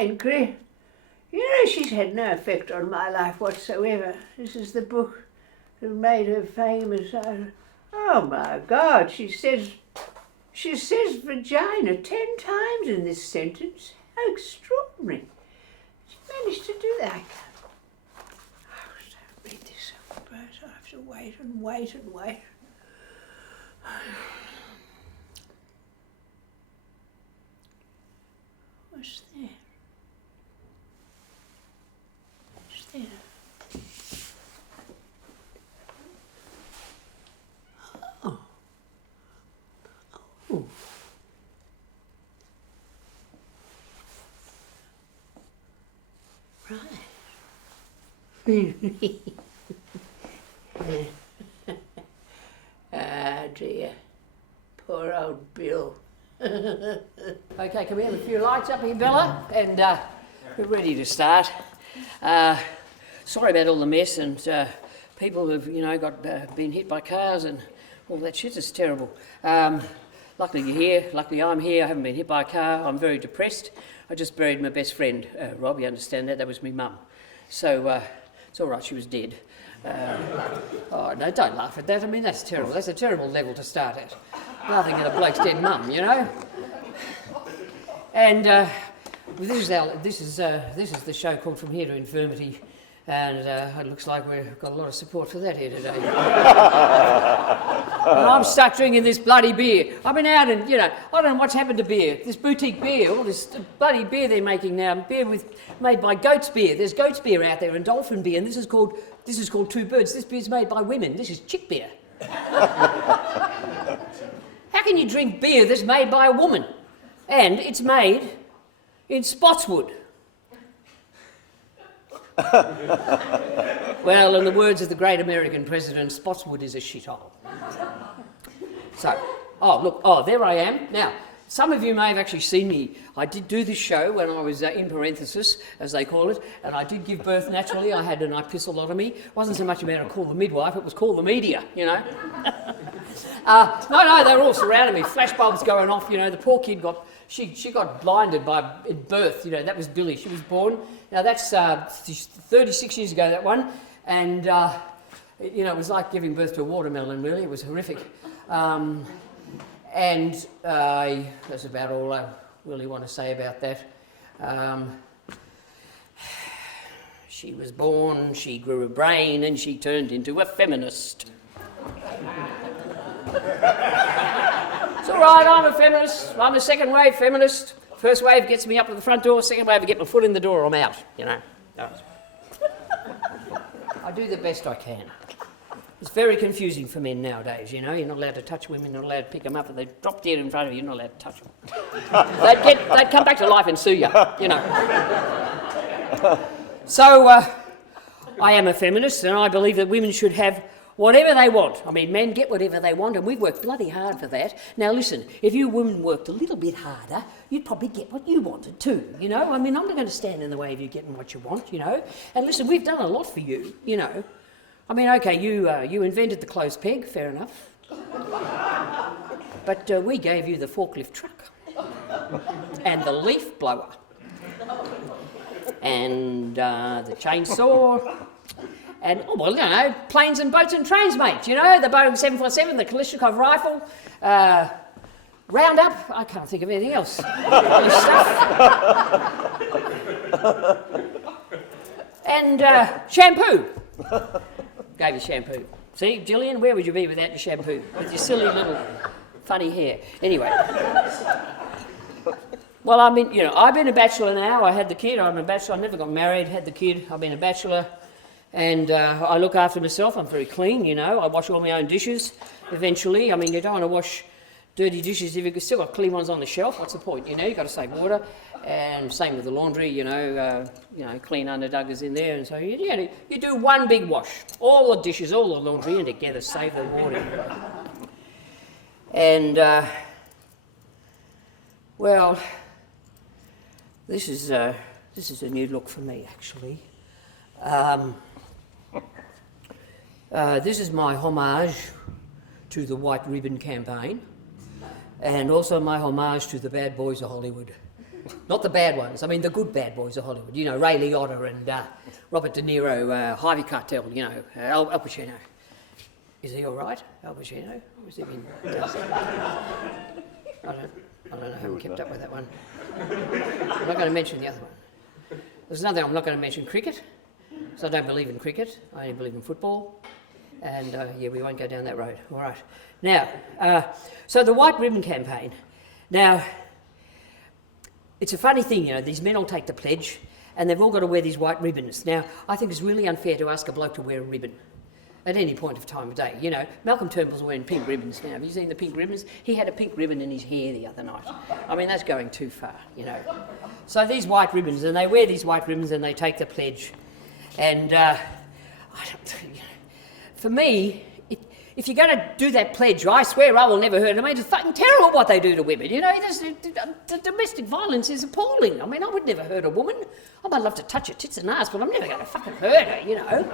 Jane Grey. You know, she's had no effect on my life whatsoever. This is the book that made her famous. Oh my God, she says vagina 10 times in this sentence. How extraordinary. She managed to do that. Oh, so read this, but I have to wait and wait and wait. What's there? What's there? Oh. Oh. Right. Ah, dear. Poor old Bill. Okay, can we have a few lights up here, Bella? And we're ready to start. Sorry about all the mess and people who've, been hit by cars and all that shit. It's terrible. Luckily you're here. Luckily I'm here. I haven't been hit by a car. I'm very depressed. I just buried my best friend, Rob. You understand that? That was me mum. So it's all right. She was dead. Oh no! Don't laugh at that. I mean, that's terrible. That's a terrible level to start at. Laughing at a bloke's dead mum, you know. And this is the show called From Here to Infirmity, and it looks like we've got a lot of support for that here today. And I'm stuck drinking this bloody beer. I've been out and I don't know what's happened to beer. This boutique beer, all this bloody beer they're making now, beer made by goat's beer. There's goat's beer out there and dolphin beer, and this is called Two Birds. This beer's made by women. This is chick beer. How can you drink beer that's made by a woman? And it's made in Spotswood. Well, in the words of the great American president, Spotswood is a shithole. So, there I am. Now, some of you may have actually seen me. I did do this show when I was in parenthesis, as they call it, and I did give birth naturally. I had an episiotomy. It wasn't so much about call the midwife, it was call the media, No, they were all surrounding me, flashbulbs going off, the poor kid she got blinded at birth, that was Billy, she was born. Now that's 36 years ago, that one, and it was like giving birth to a watermelon, really. It was horrific. And that's about all I really want to say about that. She was born, she grew a brain, and she turned into a feminist. It's all right, I'm a feminist. I'm a second wave feminist. First wave gets me up to the front door, second wave I get my foot in the door, I'm out, I do the best I can. It's very confusing for men nowadays, You're not allowed to touch women, you're not allowed to pick them up. If they drop dead in front of you, you're not allowed to touch them. They'd come back to life and sue you, So, I am a feminist, and I believe that women should have whatever they want. I mean, men get whatever they want, and we've worked bloody hard for that. Now listen, if you women worked a little bit harder, you'd probably get what you wanted too, I mean, I'm not going to stand in the way of you getting what you want, And listen, we've done a lot for you, I mean, okay, you invented the closed peg, fair enough. But we gave you the forklift truck and the leaf blower and the chainsaw and, planes and boats and trains, mate, the Boeing 747, the Kalashnikov rifle, Roundup, I can't think of anything else. This stuff. And shampoo. Gave you shampoo. See, Gillian, where would you be without your shampoo? With your silly little funny hair. Anyway. Well, I mean, I've been a bachelor now. I had the kid. I'm a bachelor. I never got married, had the kid. I've been a bachelor. And I look after myself. I'm very clean, I wash all my own dishes eventually. I mean, you don't want to wash dirty dishes if you've still got clean ones on the shelf. What's the point? You've got to save water. And same with the laundry, clean underduggers in there. And so, you do one big wash. All the dishes, all the laundry, and together save the water. And, this is a new look for me, actually. This is my homage to the White Ribbon campaign, and also my homage to the bad boys of Hollywood. Not the bad ones. I mean, the good bad boys of Hollywood. You know, Ray Liotta and Robert De Niro, Harvey Keitel, you know, Al Pacino. Is he all right, Al Pacino? Or has he been... I don't know, I haven't kept up with that one. I'm not going to mention the other one. There's another I'm not going to mention, cricket. So I don't believe in cricket, I only believe in football. And yeah, we won't go down that road. All right. Now, so the White Ribbon Campaign. Now, it's a funny thing, you know, these men all take the pledge and they've all got to wear these white ribbons. Now, I think it's really unfair to ask a bloke to wear a ribbon at any point of time of day. You know, Malcolm Turnbull's wearing pink ribbons now. Have you seen the pink ribbons? He had a pink ribbon in his hair the other night. I mean, that's going too far, you know. So these white ribbons, and they wear these white ribbons and they take the pledge. And for me, if you're going to do that pledge, I swear I will never hurt. I mean, it's fucking terrible what they do to women. You know, the domestic violence is appalling. I mean, I would never hurt a woman. I might love to touch her tits and ass, but I'm never going to fucking hurt her, you know.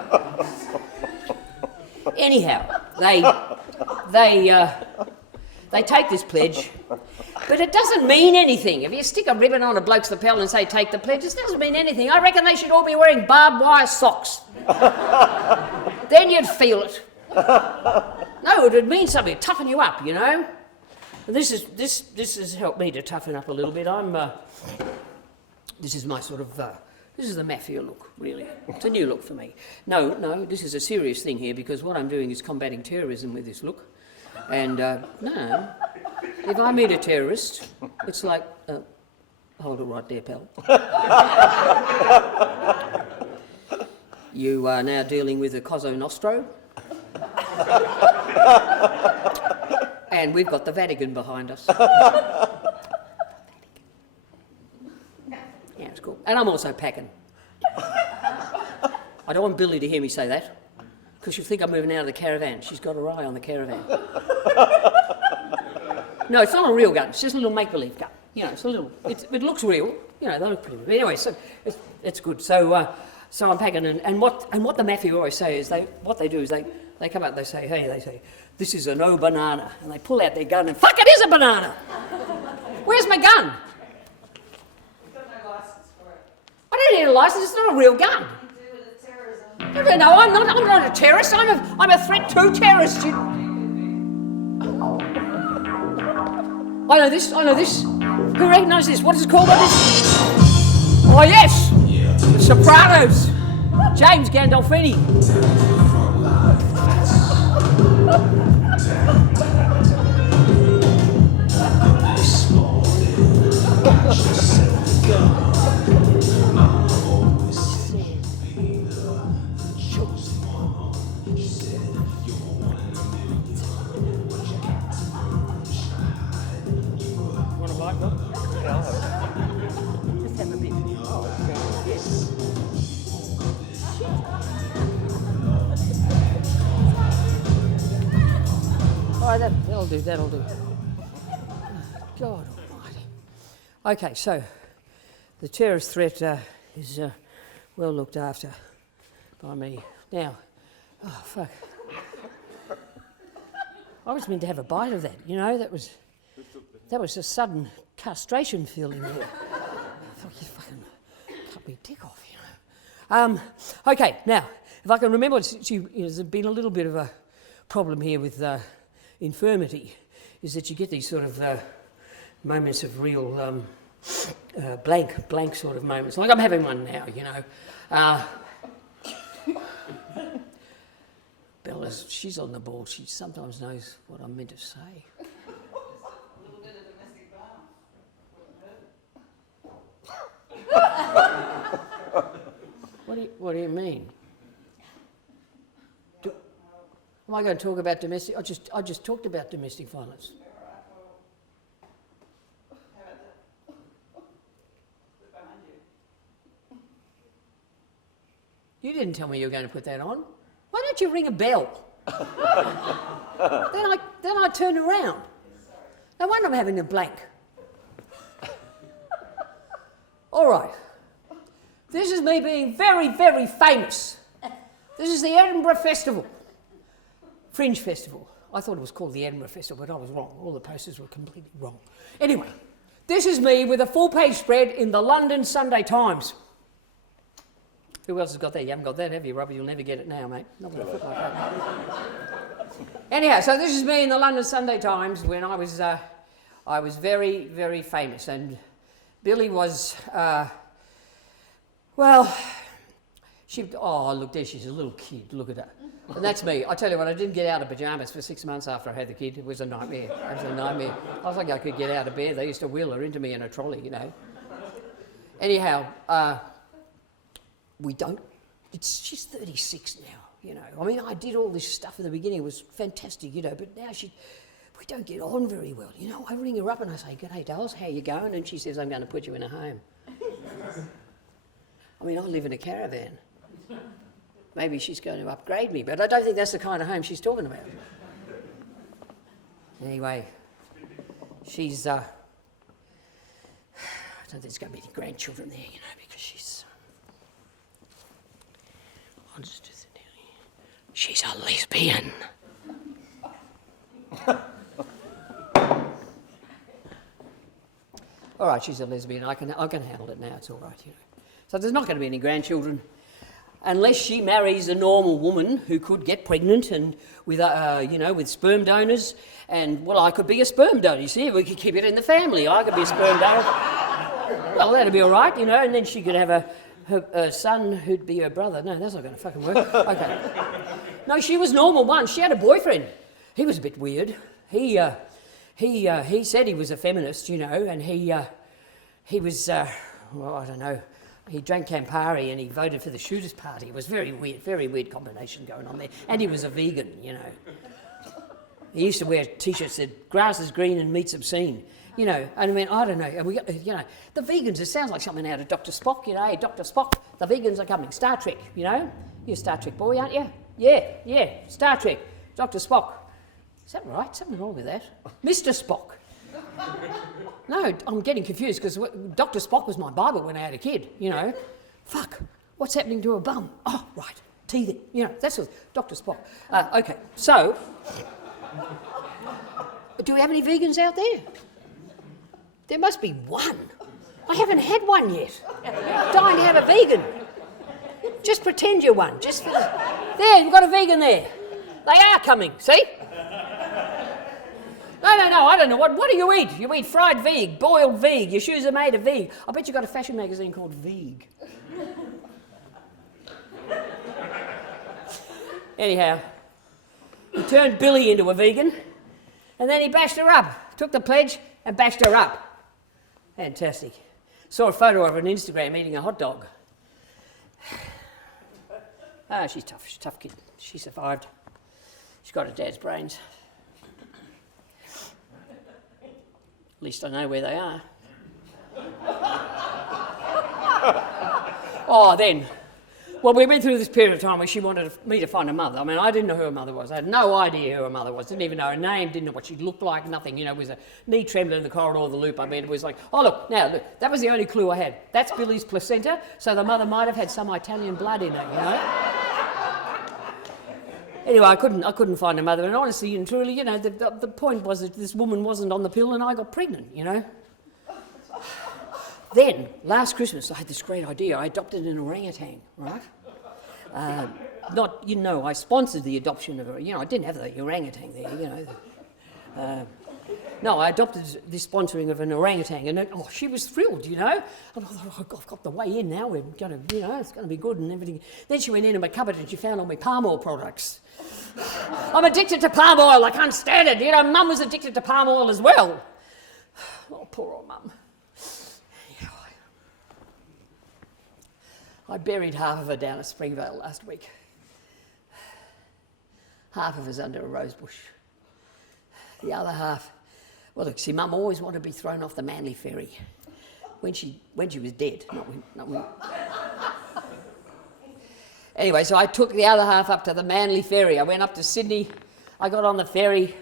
Anyhow, they take this pledge, but it doesn't mean anything. If you stick a ribbon on a bloke's lapel and say, take the pledge, it doesn't mean anything. I reckon they should all be wearing barbed wire socks. Then you'd feel it. No, it would mean something, toughen you up, you know. This has helped me to toughen up a little bit. This is my sort of, this is the mafia look, really. It's a new look for me. No, this is a serious thing here because what I'm doing is combating terrorism with this look. And no, if I meet a terrorist, it's like, hold it right there, pal. You are now dealing with a Cosa Nostro. And we've got the Vatican behind us. Yeah, it's cool. And I'm also packing. I don't want Billy to hear me say that, because she'll think I'm moving out of the caravan. She's got her eye on the caravan. No, it's not a real gun. It's just a little make-believe gun. You know, it's a little. It looks real. You know, they look pretty real. Anyway, so it's good. So I'm packing, and what the mafia always say is they come up, they say, this is a no banana, and they pull out their gun and fuck, it is a banana. Where's my gun? You've got no license for it. I don't need a license. It's not a real gun. You can do with terrorism. No, I'm not a terrorist. I'm a threat to terrorists. I know this. Who recognises this? What is it called? Oh yes, The Sopranos. James Gandolfini. Want a bite, Bob? Yeah, I'll have it. Just have a bit. Yes. All right, that'll do. God almighty. Okay, so the terrorist threat is well looked after by me. Now, oh fuck. I was meant to have a bite of that, you know, that was a sudden castration feeling there. I thought you fucking cut me dick off, you know. Okay, now, if I can remember, there's been a little bit of a problem here with Infirmity, is that you get these sort of moments of real blank sort of moments. Like I'm having one now, you know. Bella's, she's on the ball. She sometimes knows what I'm meant to say. A little bit of domestic violence. What do you mean? Am I going to talk about domestic? I just talked about domestic violence. How about that? Look behind you. You didn't tell me you were going to put that on. Why don't you ring a bell? then I turn around. No wonder I'm having a blank. All right. This is me being very, very famous. This is the Edinburgh Festival. Fringe Festival. I thought it was called the Edinburgh Festival, but I was wrong. All the posters were completely wrong. Anyway, This is me with a full-page spread in the London Sunday Times. Who else has got that? You haven't got that, have you, Robbie? You'll never get it now, mate. Not with a foot like that. Anyhow, so this is me in the London Sunday Times when I was very, very famous, and Billy was, well, look there, she's a little kid, look at her. And that's me. I tell you what, I didn't get out of pyjamas for 6 months after I had the kid. It was a nightmare. It was a nightmare. I was like, I could get out of bed. They used to wheel her into me in a trolley, you know. Anyhow, she's 36 now, you know. I mean, I did all this stuff in the beginning. It was fantastic, you know, but now we don't get on very well, you know. I ring her up and I say, "G'day, dolls, how you going?" And she says, "I'm going to put you in a home." I mean, I live in a caravan. Maybe she's going to upgrade me, but I don't think that's the kind of home she's talking about. Anyway, she's, I don't think there's going to be any grandchildren there, you know, because she's a lesbian. All right, she's a lesbian. I can handle it now. It's all right, you know. So there's not going to be any grandchildren unless she marries a normal woman who could get pregnant and with, you know, with sperm donors. And well, I could be a sperm donor. You see, we could keep it in the family. I could be a sperm donor. Well, that'd be all right, you know. And then she could have her son who'd be her brother. No, that's not going to fucking work. Okay. No, she was normal once. She had a boyfriend. He was a bit weird. He said he was a feminist, you know, and he was, well, I don't know. He drank Campari and he voted for the Shooters Party. It was very weird combination going on there. And he was a vegan, you know. He used to wear T-shirts that said, "Grass is green and meat's obscene." You know, and I mean, I don't know. And we got, you know, the vegans, it sounds like something out of Dr. Spock, you know. Hey, Dr. Spock, the vegans are coming. Star Trek, you know. You're a Star Trek boy, aren't you? Yeah, Star Trek. Dr. Spock. Is that right? Something wrong with that. Mr. Spock. No, I'm getting confused because Dr. Spock was my Bible when I had a kid, you know. Fuck, what's happening to a bum? Oh, right, teething, you know, that's what, Dr. Spock. Okay, so, do we have any vegans out there? There must be one. I haven't had one yet. I'm dying to have a vegan. Just pretend you're one. There, you've got a vegan there. They are coming, see? No, I don't know. What do you eat? You eat fried veg, boiled veg, your shoes are made of veg. I bet you've got a fashion magazine called Veg. Anyhow, he turned Billy into a vegan, and then he bashed her up. Took the pledge and bashed her up. Fantastic. Saw a photo of her on Instagram eating a hot dog. She's tough. She's a tough kid. She survived. She's got her dad's brains. At least I know where they are. Well, we went through this period of time where she wanted me to find a mother. I mean, I didn't know who her mother was. I had no idea who her mother was. Didn't even know her name, didn't know what she looked like, nothing. You know, it was a knee trembler in the corridor of the loop. I mean, it was like, oh, look, that was the only clue I had. That's Billy's placenta, so the mother might have had some Italian blood in her, you know? Anyway, I couldn't find a mother, and honestly and truly, you know, the point was that this woman wasn't on the pill and I got pregnant, you know. Then, last Christmas, I had this great idea. I adopted an orangutan, right? I sponsored the adoption of her. You know, I didn't have the orangutan there, you know. No, I adopted this sponsoring of an orangutan, and she was thrilled, you know. I thought, I've got the way in now. We're going to, you know, it's going to be good and everything. Then she went into my cupboard and she found all my palm oil products. I'm addicted to palm oil. I can't stand it. You know, Mum was addicted to palm oil as well. Oh, poor old Mum. I buried half of her down at Springvale last week. Half of her's under a rose bush. The other half, well, look, see, Mum always wanted to be thrown off the Manly Ferry when she was dead, not when. Anyway, so I took the other half up to the Manly Ferry. I went up to Sydney. I got on the ferry.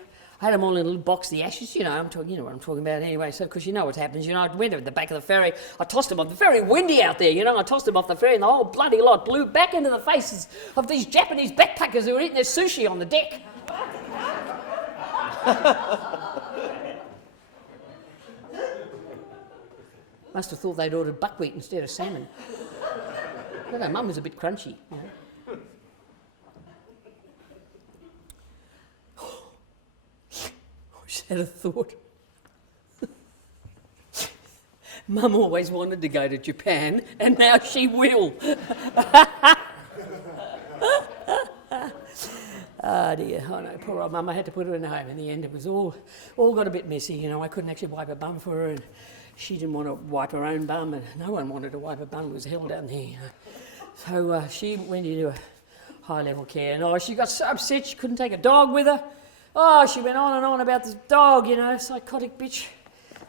I had them all in a little box, the ashes, you know what I'm talking about anyway, so, because you know what happens, you know, I went at the back of the ferry, I tossed them off, it's very windy out there, you know, I tossed them off the ferry and the whole bloody lot blew back into the faces of these Japanese backpackers who were eating their sushi on the deck. Must have thought they'd ordered buckwheat instead of salmon. I don't know, Mum was a bit crunchy, you know. I just had a thought. Mum always wanted to go to Japan, and now she will. Oh dear, I know, poor old Mum. I had to put her in the home in the end. It was all got a bit messy, you know. I couldn't actually wipe her bum for her, and she didn't want to wipe her own bum, and no one wanted to wipe her bum. It was hell down there, you know. So she went into a high-level care, and she got so upset she couldn't take a dog with her. Oh, she went on and on about this dog, you know, psychotic bitch.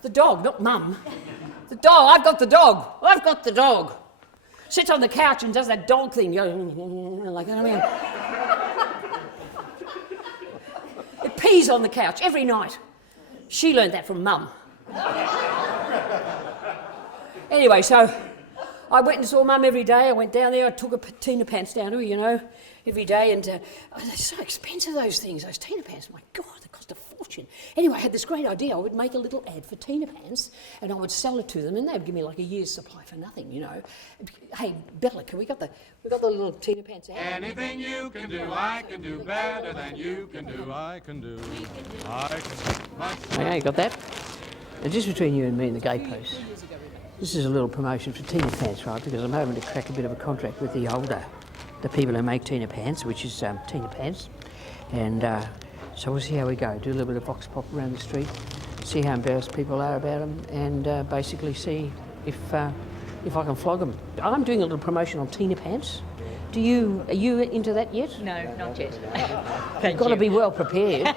The dog, not Mum. The dog, I've got the dog. I've got the dog. Sits on the couch and does that dog thing, you know, like that. I mean, it pees on the couch every night. She learned that from Mum. Anyway, so I went and saw Mum every day. I went down there, I took a Tina pants down to her, you know, every day. And they're so expensive, those things, those Tina pants. My God, they cost a fortune. Anyway, I had this great idea. I would make a little ad for Tina pants and I would sell it to them and they'd give me like a year's supply for nothing, you know. Hey, Bella, we got the little Tina pants ad. Anything you can do, I can do better than you can do. I can do. I can do. Okay, got that? And just between you and me and the gatepost, this is a little promotion for Tina pants, right? Because I'm hoping to crack a bit of a contract with the people who make Tina pants, which is Tina pants. And so we'll see how we go. Do a little bit of vox pop around the street, see how embarrassed people are about them, and basically see if I can flog them. I'm doing a little promotion on Tina pants. Are you into that yet? No, not yet. You've got to be well prepared.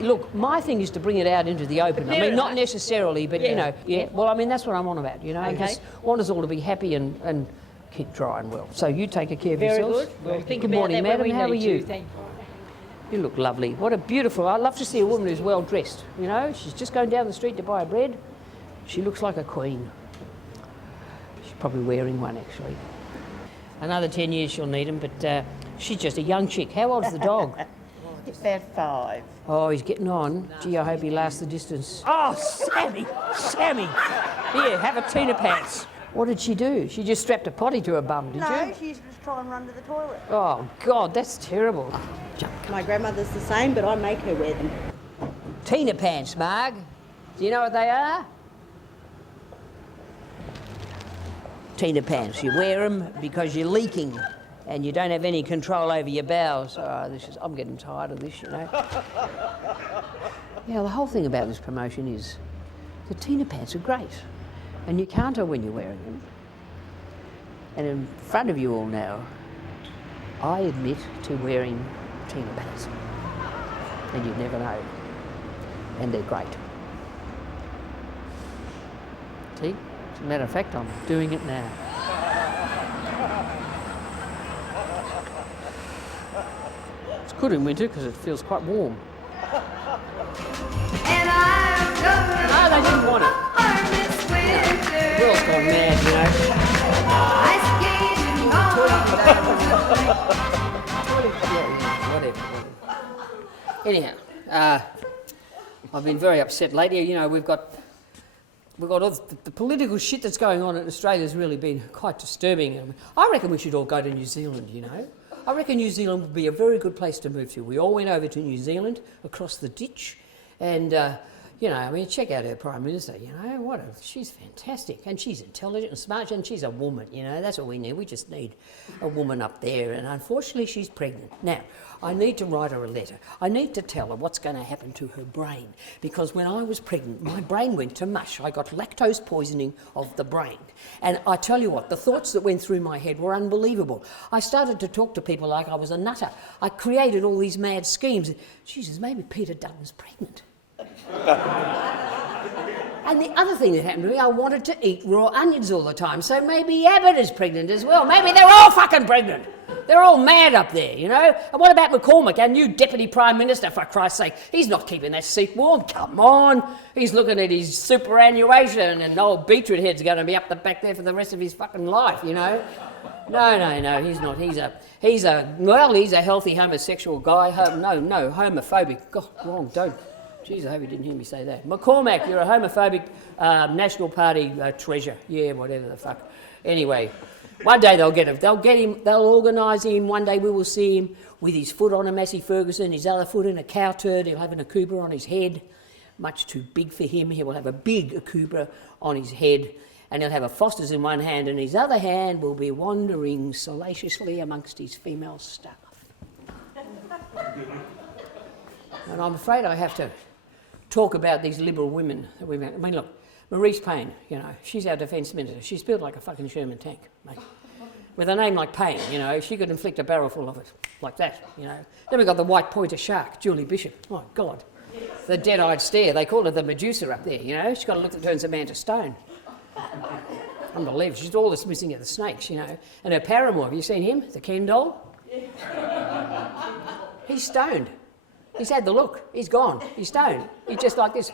Look, my thing is to bring it out into the open. I mean, not necessarily, but you know, yeah. Well, I mean, that's what I'm on about, you know. I just want us all to be happy and keep dry and well. So you take care of yourselves. Very good. We'll think good about morning, that madam. when we How are need you? to. Thank you. You look lovely. What a beautiful... I love to see a woman who's well dressed, you know. She's just going down the street to buy a bread. She looks like a queen. She's probably wearing one, actually. Another 10 years she'll need him, but she's just a young chick. How old's the dog? About 5. Oh, he's getting on. Gee, I hope he lasts the distance. Oh, Sammy! Sammy! Here, have a Tina pants. What did she do? She just strapped a potty to her bum, did you? No, she used to just try and run to the toilet. Oh, God, that's terrible. My grandmother's the same, but I make her wear them. Tina pants, Marg. Do you know what they are? Tina pants. You wear them because you're leaking and you don't have any control over your bowels. Oh, I'm getting tired of this, you know. Yeah, the whole thing about this promotion is the Tina pants are great and you can't tell when you're wearing them. And in front of you all now, I admit to wearing Tina pants. And you'd never know. And they're great. See? As a matter of fact, I'm doing it now. It's good in winter because it feels quite warm. No, they didn't want it. The world's gone mad, you know. Whatever. Anyhow, I've been very upset lately. You know, we've got all the political shit that's going on in Australia has really been quite disturbing. I reckon we should all go to New Zealand, you know. I reckon New Zealand would be a very good place to move to. We all went over to New Zealand, across the ditch, and, you know, I mean, check out her Prime Minister, you know, she's fantastic, and she's intelligent and smart, and she's a woman, you know, that's what we need. We just need a woman up there, and unfortunately she's pregnant. Now, I need to write her a letter. I need to tell her what's going to happen to her brain, because when I was pregnant, my brain went to mush. I got lactose poisoning of the brain. And I tell you what, the thoughts that went through my head were unbelievable. I started to talk to people like I was a nutter. I created all these mad schemes. Jesus, maybe Peter Dutton's pregnant. And the other thing that happened to me, I wanted to eat raw onions all the time, so maybe Abbott is pregnant as well. Maybe they're all fucking pregnant. They're all mad up there, you know? And what about McCormick, our new Deputy Prime Minister, for Christ's sake? He's not keeping that seat warm. Come on. He's looking at his superannuation, and old beetroot head's going to be up the back there for the rest of his fucking life, you know? No, he's not. He's a healthy homosexual guy. No, homophobic. God, wrong, don't. Jeez, I hope you didn't hear me say that. McCormack, you're a homophobic National Party treasure. Yeah, whatever the fuck. Anyway, one day they'll get him. They'll organise him. One day we will see him with his foot on a Massey Ferguson, his other foot in a cow turd. He'll have an akubra on his head. Much too big for him. He will have a big akubra on his head. And he'll have a Foster's in one hand, and his other hand will be wandering salaciously amongst his female staff. And I'm afraid I have to talk about these Liberal women that we've met. I mean, look, Maurice Payne, you know, she's our Defence Minister. She's built like a fucking Sherman tank, mate. With a name like Payne, you know, she could inflict a barrel full of it, like that, you know. Then we've got the white pointer shark, Julie Bishop. Oh, God. The dead-eyed stare. They call her the Medusa up there, you know. She's got a look that turns a man to stone. Unbelievable. She's all that's missing are the snakes, you know. And her paramour, have you seen him? The Ken doll? He's stoned. He's had the look. He's gone. He's stoned. He's just like this.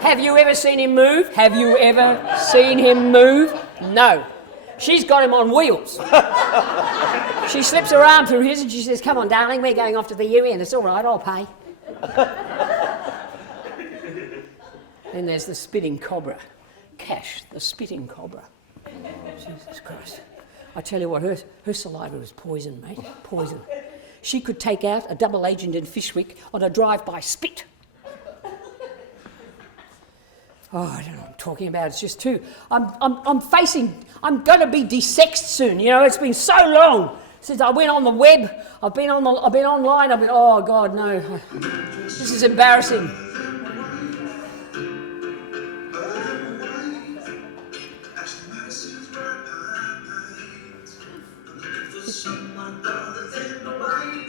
Have you ever seen him move? Have you ever seen him move? No. She's got him on wheels. She slips her arm through his and she says, "Come on, darling, we're going off to the UN. It's all right, I'll pay." Then there's the spitting cobra. Cash, the spitting cobra. Jesus Christ. I tell you what, her saliva is poison, mate. Poison. She could take out a double agent in Fishwick on a drive-by spit. Oh, I don't know what I'm talking about. It's just too... I'm going to be desexed soon. You know, it's been so long since I went on the web. I've been online. Oh, God, no. This is embarrassing.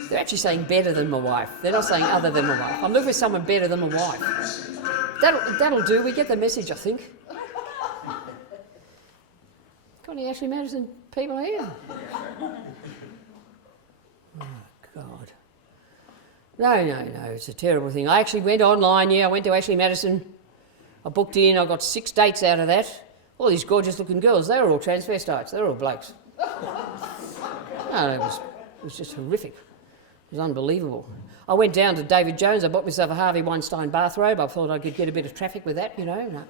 They're actually saying better than my wife. They're not saying other than my wife. I'm looking for someone better than my wife. That'll do. We get the message, I think. Got any Ashley Madison people here? Oh, God. No, it's a terrible thing. I actually went online, I went to Ashley Madison. I booked in, I got 6 dates out of that. All these gorgeous looking girls, they were all transvestites, they were all blokes. No, it was just horrific. It was unbelievable. I went down to David Jones, I bought myself a Harvey Weinstein bathrobe. I thought I could get a bit of traffic with that, you know. No.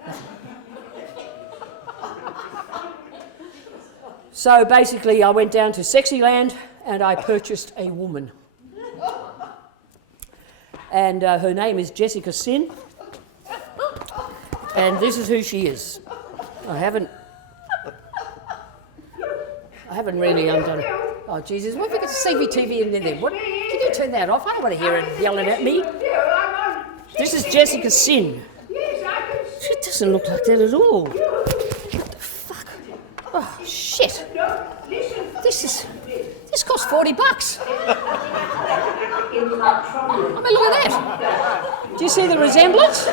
So basically I went down to Sexyland and I purchased a woman. And her name is Jessica Sin. And this is who she is. I haven't really done. Oh, Jesus, what have you got CVTV in there? What? Can you turn that off? I don't want to hear it yelling at me. This is Jessica Sin. She doesn't look like that at all. What the fuck? Oh, shit. This costs $40. I mean, look at that. Do you see the resemblance?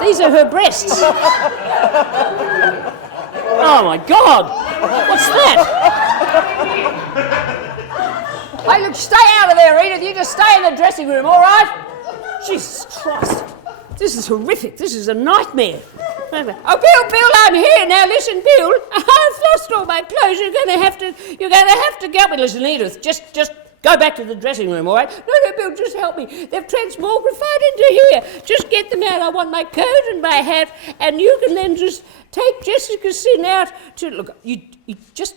These are her breasts. Oh my God! What's that? Hey, look, stay out of there, Edith. You just stay in the dressing room, all right? Jesus Christ. This is horrific. This is a nightmare. Oh, Bill, I'm here now. Listen, Bill, I've lost all my clothes. You're going to have to get me. Listen, Edith, just go back to the dressing room, all right? No, Bill, just help me. They've transmogrified into here. Just get them out. I want my coat and my hat, and you can then just take Jessica Sin out to... Look, you just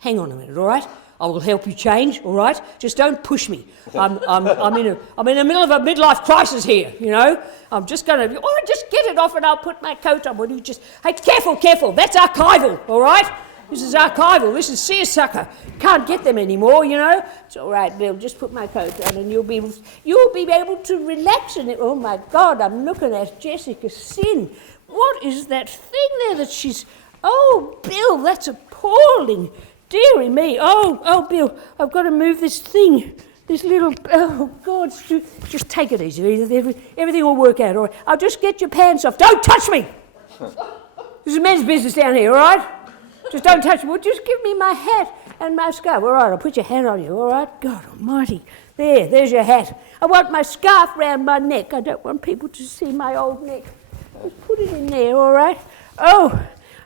hang on a minute, all right? I will help you change, all right? Just don't push me. I'm in the middle of a midlife crisis here, you know? I'm just going to... All right, just get it off and I'll put my coat on. Will you just... Hey, careful. That's archival, all right? This is archival. This is seersucker. Can't get them anymore, you know? It's all right, Bill. Just put my coat on and you'll be able to relax in it. Oh, my God, I'm looking at Jessica Sin. What is that thing there that she's... Oh, Bill, that's appalling. Dearie me. Oh, Bill, I've got to move this thing. This little... Oh, God. Just take it easy, Edith. Everything will work out, all right? I'll just get your pants off. Don't touch me! This is men's business down here, all right? Just don't touch me. Well, just give me my hat and my scarf. All right, I'll put your hat on you, all right? God almighty. There's your hat. I want my scarf round my neck. I don't want people to see my old neck. Just put it in there, all right? Oh,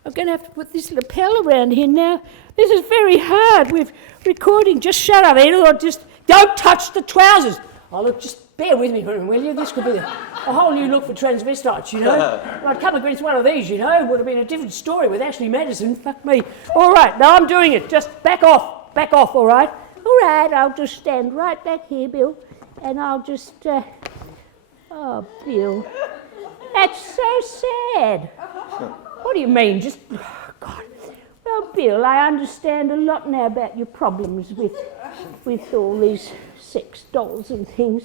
I'm going to have to put this lapel around here now. This is very hard. We're recording. Just shut up, Edith, or just don't touch the trousers. Oh, look, just bear with me, will you? This could be a whole new look for transvestites, you know. I'd come against one of these, you know, it would have been a different story with Ashley Madison. Fuck me. All right, now I'm doing it. Just back off, all right? All right, I'll just stand right back here, Bill, and I'll just, oh, Bill, that's so sad. What do you mean? Just, oh, God. Well, Bill, I understand a lot now about your problems with all these sex dolls and things.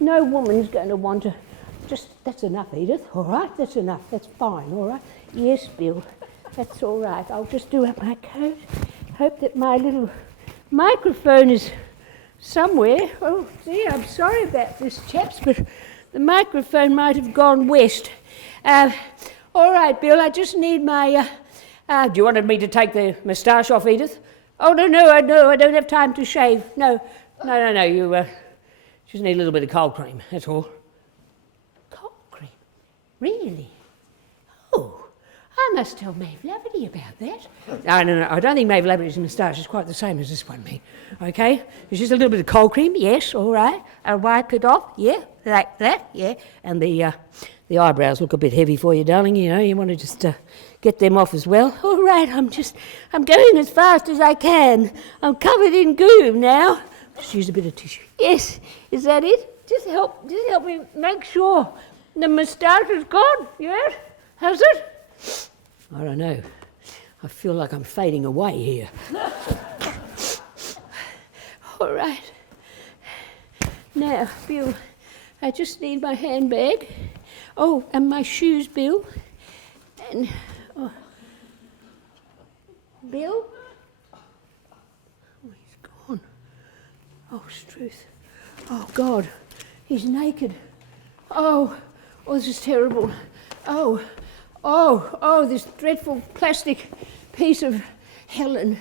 No woman's going to want to... Just, that's enough, Edith, all right? That's enough, that's fine, all right? Yes, Bill, that's all right. I'll just do up my coat. Hope that my little microphone is somewhere. Oh, dear, I'm sorry about this, chaps, but the microphone might have gone west. All right, Bill, I just need my... do you want me to take the moustache off, Edith? Oh, no, I don't have time to shave. No, you just need a little bit of cold cream, that's all. Cold cream? Really? Oh, I must tell Maeve Lavity about that. No, I don't think Maeve Lavity's moustache is quite the same as this one, me. Okay? It's just a little bit of cold cream, yes, all right. I'll wipe it off, yeah, like that, yeah. And the eyebrows look a bit heavy for you, darling, you know, you want to just get them off as well. All right, I'm going as fast as I can. I'm covered in goo now. Just use a bit of tissue. Yes, is that it? Just help me make sure the moustache is gone, yes? Has it? I don't know. I feel like I'm fading away here. All right. Now, Bill, I just need my handbag. Oh, and my shoes, Bill. And, oh. Bill? Oh, he's gone. Oh, Struth. Oh, God. He's naked. Oh, this is terrible. Oh, this dreadful plastic piece of Helen.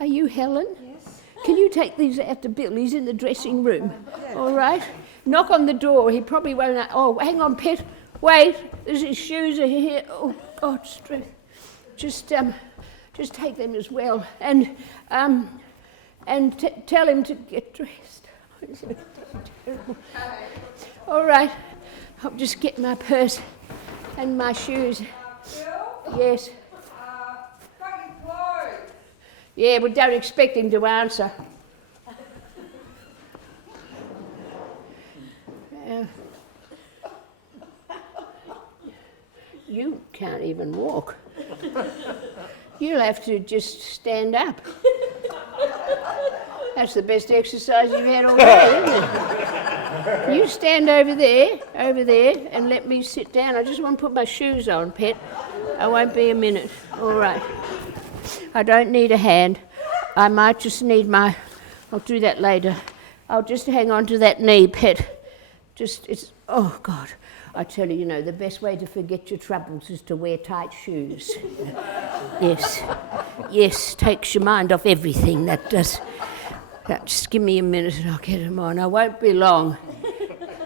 Are you Helen? Yes. Can you take these out to Bill? He's in the dressing room. All right? Knock on the door. He probably won't... Oh, hang on, Pet. Wait. His shoes are here. Oh, God, Struth. Just take them as well. And tell him to get dressed. It's terrible. All right. I'll just get my purse and my shoes. Bill? Yes. Got your clothes. Yeah, but don't expect him to answer. You can't even walk. You'll have to just stand up. That's the best exercise you've had all day, isn't it? You stand over there, and let me sit down. I just want to put my shoes on, Pet. I won't be a minute. All right. I don't need a hand. I might just need I'll do that later. I'll just hang on to that knee, Pet. Oh, God. I tell you, the best way to forget your troubles is to wear tight shoes. Yes, takes your mind off everything, that does. Just give me a minute and I'll get them on. I won't be long.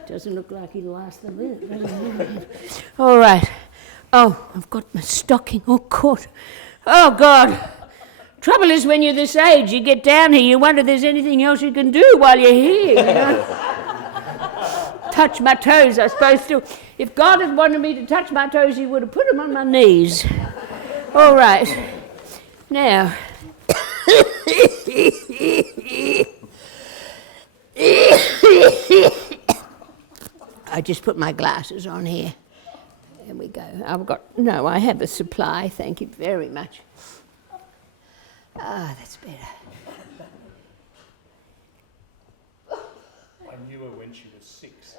Doesn't look like he'll last a minute, does it? All right. Oh, I've got my stocking all caught. Oh, God. Trouble is, when you're this age, you get down here, you wonder if there's anything else you can do while you're here, Touch my toes, I suppose, too. If God had wanted me to touch my toes, he would have put them on my knees. All right. Now. I just put my glasses on here. There we go. I have a supply, thank you very much. Ah, that's better. I knew her when she was 6.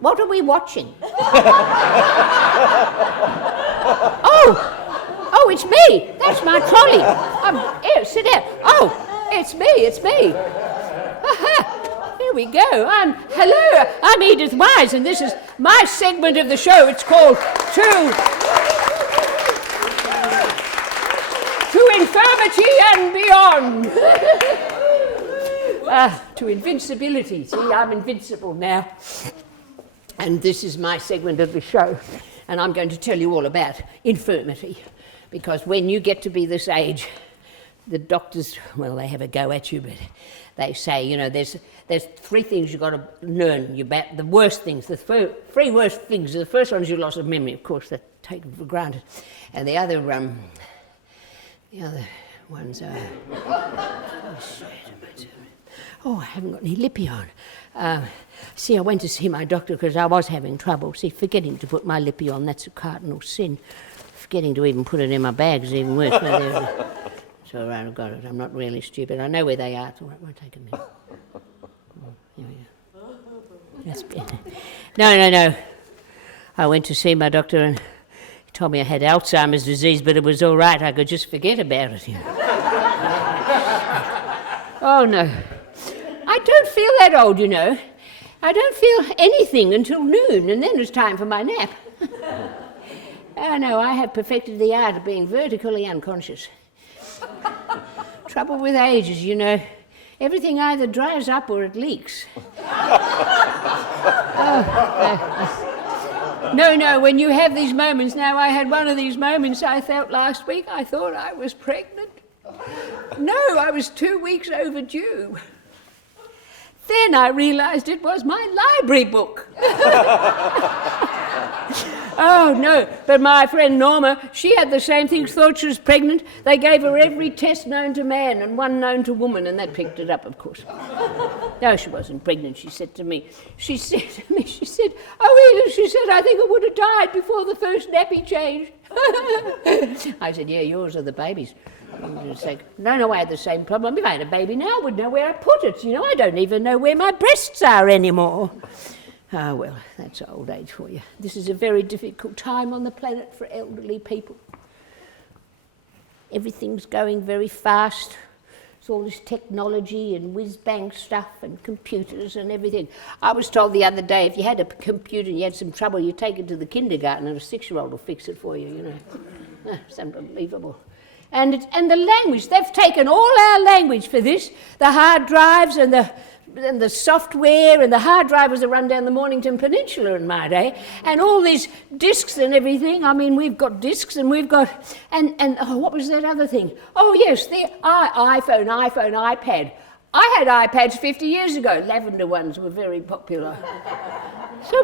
What are we watching? Oh, it's me. That's my trolley. Here, sit down. Oh, it's me. Here we go. Hello, I'm Edith Wise, and this is my segment of the show. It's called To Infirmity and Beyond. To invincibility. See, I'm invincible now. And this is my segment of the show, and I'm going to tell you all about infirmity, because when you get to be this age, the doctors, well, they have a go at you, but they say, you know, there's 3 things you've got to learn about the worst things. The 3 worst things. The first one is your loss of memory, of course, that's taken for granted. And the other ones are... Oh, I haven't got any lippy on. See, I went to see my doctor because I was having trouble. See, forgetting to put my lippy on, that's a cardinal sin. Forgetting to even put it in my bag is even worse. So I've got it. I'm not really stupid. I know where they are. It's all right, it won't take a minute. Oh, here we go. That's better. No. I went to see my doctor and he told me I had Alzheimer's disease, but it was all right. I could just forget about it. You know. Oh, no. I don't feel that old, you know. I don't feel anything until noon, and then it's time for my nap. Oh, no, I have perfected the art of being vertically unconscious. Trouble with age is, you know, everything either dries up or it leaks. No, when you have these moments, now I had one of these moments I felt last week, I thought I was pregnant. No, I was 2 weeks overdue. Then I realised it was my library book. Oh, no, but my friend Norma, she had the same thing, thought she was pregnant. They gave her every test known to man and one known to woman, and that picked it up, of course. No, she wasn't pregnant, she said, oh, Edith, she said, I think I would have died before the first nappy change. I said, yeah, yours are the babies. It's like, no, I had the same problem. If I had a baby now, I would know where I put it. You know, I don't even know where my breasts are anymore. Ah, well, that's old age for you. This is a very difficult time on the planet for elderly people. Everything's going very fast. It's all this technology and whiz-bang stuff and computers and everything. I was told the other day, if you had a computer and you had some trouble, you take it to the kindergarten and a 6-year-old will fix it for you, you know. It's unbelievable. And the language, they've taken all our language for this, the hard drives and the software, and the hard drive was a run down the Mornington Peninsula in my day, and all these discs and everything. I mean, we've got discs and we've got, and what was that other thing? Oh yes, the iPhone, iPad. I had iPads 50 years ago. Lavender ones were very popular. So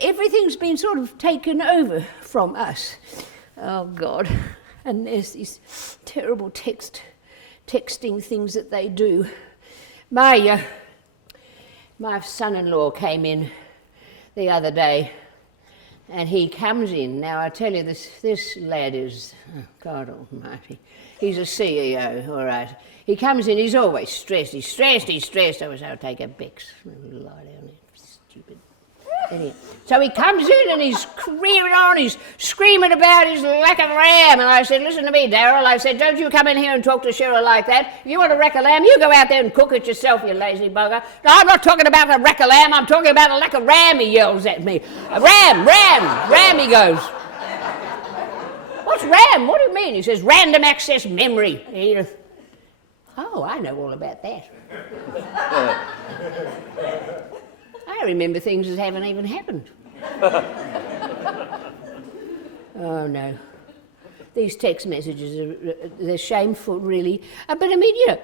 everything's been sort of taken over from us. Oh God. And there's these terrible texting things that they do. My son-in-law came in the other day, and he comes in. Now, I tell you, this lad is, oh, God almighty, he's a CEO, all right. He comes in, he's always stressed. He's stressed. I wish I would take a Bex. Lie down there, stupid. Anyway, so he comes in and he's careering on, he's screaming about his lack of ram. And I said, listen to me, Darryl. I said, don't you come in here and talk to Cheryl like that. If you want a rack of lamb, you go out there and cook it yourself, you lazy bugger. No, I'm not talking about a rack of lamb, I'm talking about a lack of ram, he yells at me. Ram, he goes. What's ram? What do you mean? He says, random access memory. Edith. Oh, I know all about that. I remember things that haven't even happened. Oh, no. These text messages, they're shameful, really. But, I mean, you know,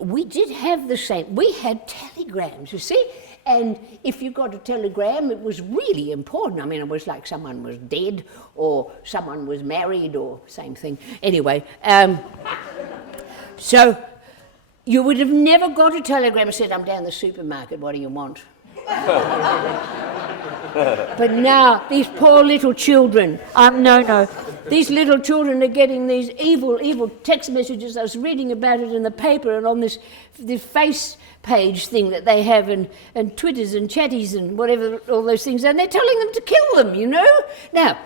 we did have the same. We had telegrams, you see? And if you got a telegram, it was really important. I mean, it was like someone was dead or someone was married or same thing. Anyway, so you would have never got a telegram and said, I'm down the supermarket, what do you want? But now, these poor little children, these little children are getting these evil text messages. I was reading about it in the paper and on this face page thing that they have and Twitters and chatties and whatever, all those things, and they're telling them to kill them, you know? Now,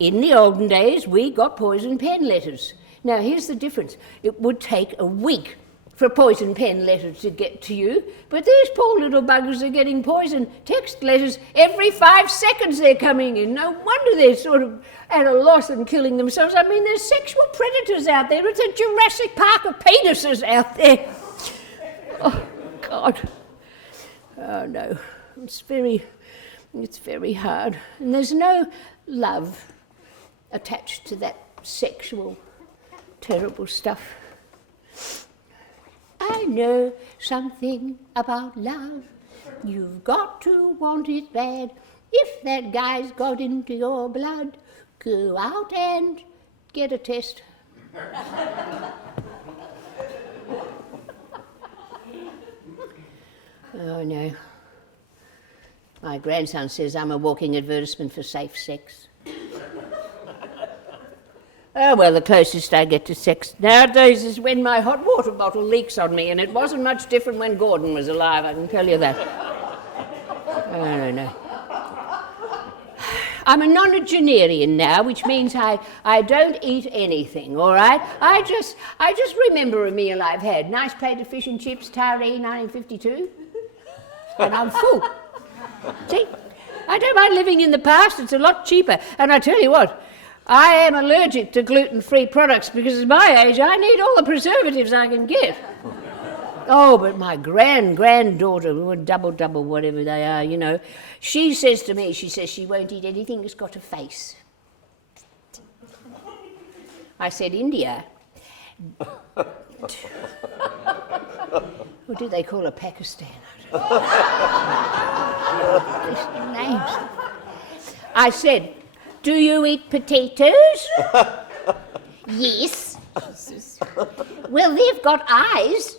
in the olden days, we got poison pen letters. Now, here's the difference. It would take a week for a poison pen letter to get to you, but these poor little buggers are getting poison text letters every 5 seconds they're coming in. No wonder they're sort of at a loss and killing themselves. I mean, there's sexual predators out there. It's a Jurassic Park of penises out there. Oh, God. Oh, no. It's very, It's very hard. And there's no love attached to that sexual, terrible stuff. I know something about love. You've got to want it bad. If that guy's got into your blood, go out and get a test. Oh no. My grandson says I'm a walking advertisement for safe sex. Oh well, the closest I get to sex nowadays is when my hot water bottle leaks on me, and it wasn't much different when Gordon was alive, I can tell you that. I don't know. I'm a nonagenarian now, which means I don't eat anything, all right? I just remember a meal I've had. Nice plate of fish and chips, Taree, 1952. And I'm full. See? I don't mind living in the past, it's a lot cheaper. And I tell you what, I am allergic to gluten-free products because at my age I need all the preservatives I can get. Oh, but my granddaughter, double, whatever they are, you know, she says to me, she says she won't eat anything that's got a face. I said, India. What do they call her, Pakistan? Names. I said, do you eat potatoes? Yes. Well, they've got eyes.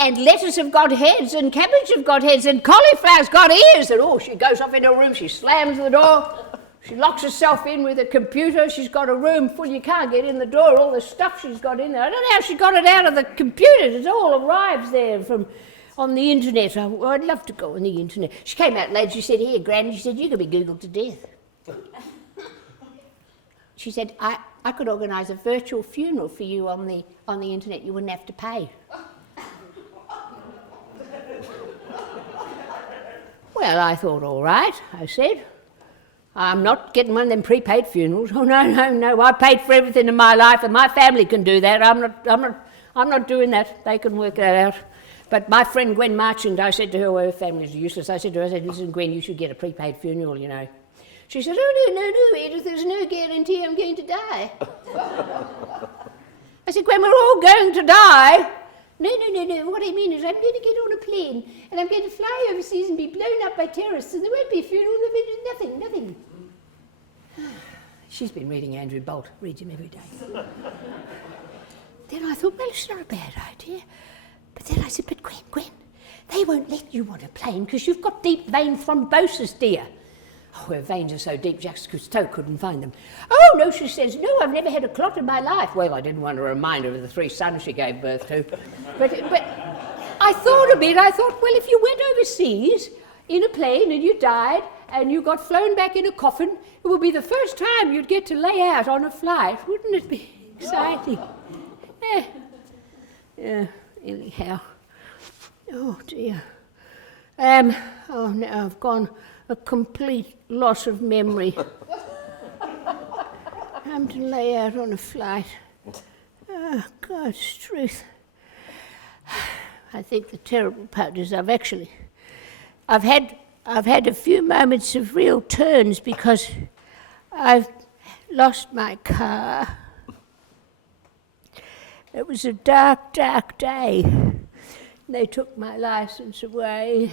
And lettuce have got heads, and cabbage have got heads, and cauliflower's got ears. And oh, she goes off in her room, she slams the door, she locks herself in with a computer. She's got a room full, you can't get in the door, all the stuff she's got in there. I don't know how she got it out of the computer. It all arrives there from on the internet. I'd love to go on the internet. She came out late, she said, here, Gran, she said, you could be Googled to death. She said, I could organise a virtual funeral for you on the internet. You wouldn't have to pay. Well, I thought, all right, I said. I'm not getting one of them prepaid funerals. Oh, no, I paid for everything in my life and my family can do that. I'm not doing that. They can work that out. But my friend Gwen Marchand, I said to her, well, her family's useless. I said to her, listen, Gwen, you should get a prepaid funeral, you know. She said, oh, no, Edith, there's no guarantee I'm going to die. I said, Gwen, we're all going to die. No. What I mean is I'm going to get on a plane and I'm going to fly overseas and be blown up by terrorists and there won't be a funeral, nothing. She's been reading Andrew Bolt, reads him every day. Then I thought, well, it's not a bad idea. But then I said, but Gwen, they won't let you on a plane because you've got deep vein thrombosis, dear. Oh, her veins are so deep, Jacques Cousteau couldn't find them. Oh, no, she says, no, I've never had a clot in my life. Well, I didn't want a reminder of the 3 sons she gave birth to. But I thought a bit, well, if you went overseas in a plane and you died and you got flown back in a coffin, it would be the first time you'd get to lay out on a flight. Wouldn't it be exciting? Yeah, anyhow. Oh, dear. Oh, no, I've gone a complete loss of memory. I'm to lay out on a flight. Oh, God's truth. I think the terrible part is I've had a few moments of real turns because I've lost my car. It was a dark day. They took my license away.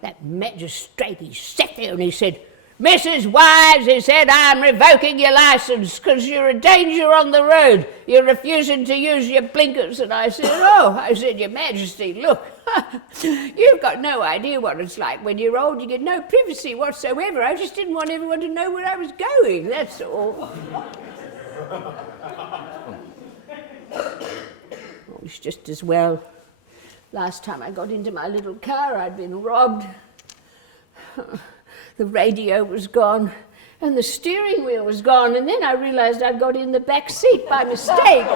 That magistrate, he sat there and he said, Mrs. Wise, he said, I'm revoking your licence because you're a danger on the road. You're refusing to use your blinkers. And I said, Your Majesty, look, you've got no idea what it's like when you're old. You get no privacy whatsoever. I just didn't want everyone to know where I was going, that's all. It was just as well. Last time I got into my little car, I'd been robbed. The radio was gone, and the steering wheel was gone, and then I realised I'd got in the back seat by mistake.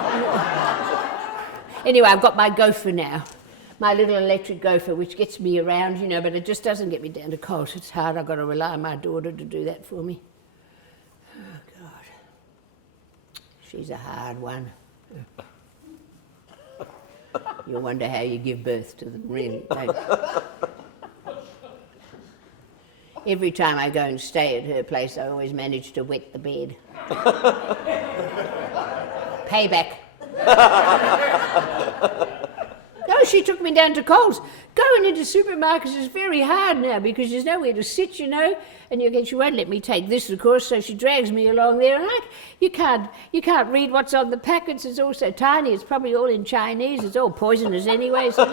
Anyway, I've got my gopher now, my little electric gopher, which gets me around, you know, but it just doesn't get me down to Colt. It's hard. I've got to rely on my daughter to do that for me. Oh, God. She's a hard one. You wonder how you give birth to them, really, don't you? Every time I go and stay at her place, I always manage to wet the bed. Payback. No, she took me down to Coles. Going into supermarkets is very hard now because there's nowhere to sit, you know, and she won't let me take this, of course, so she drags me along there. And you can't read what's on the packets. It's all so tiny. It's probably all in Chinese. It's all poisonous anyway. So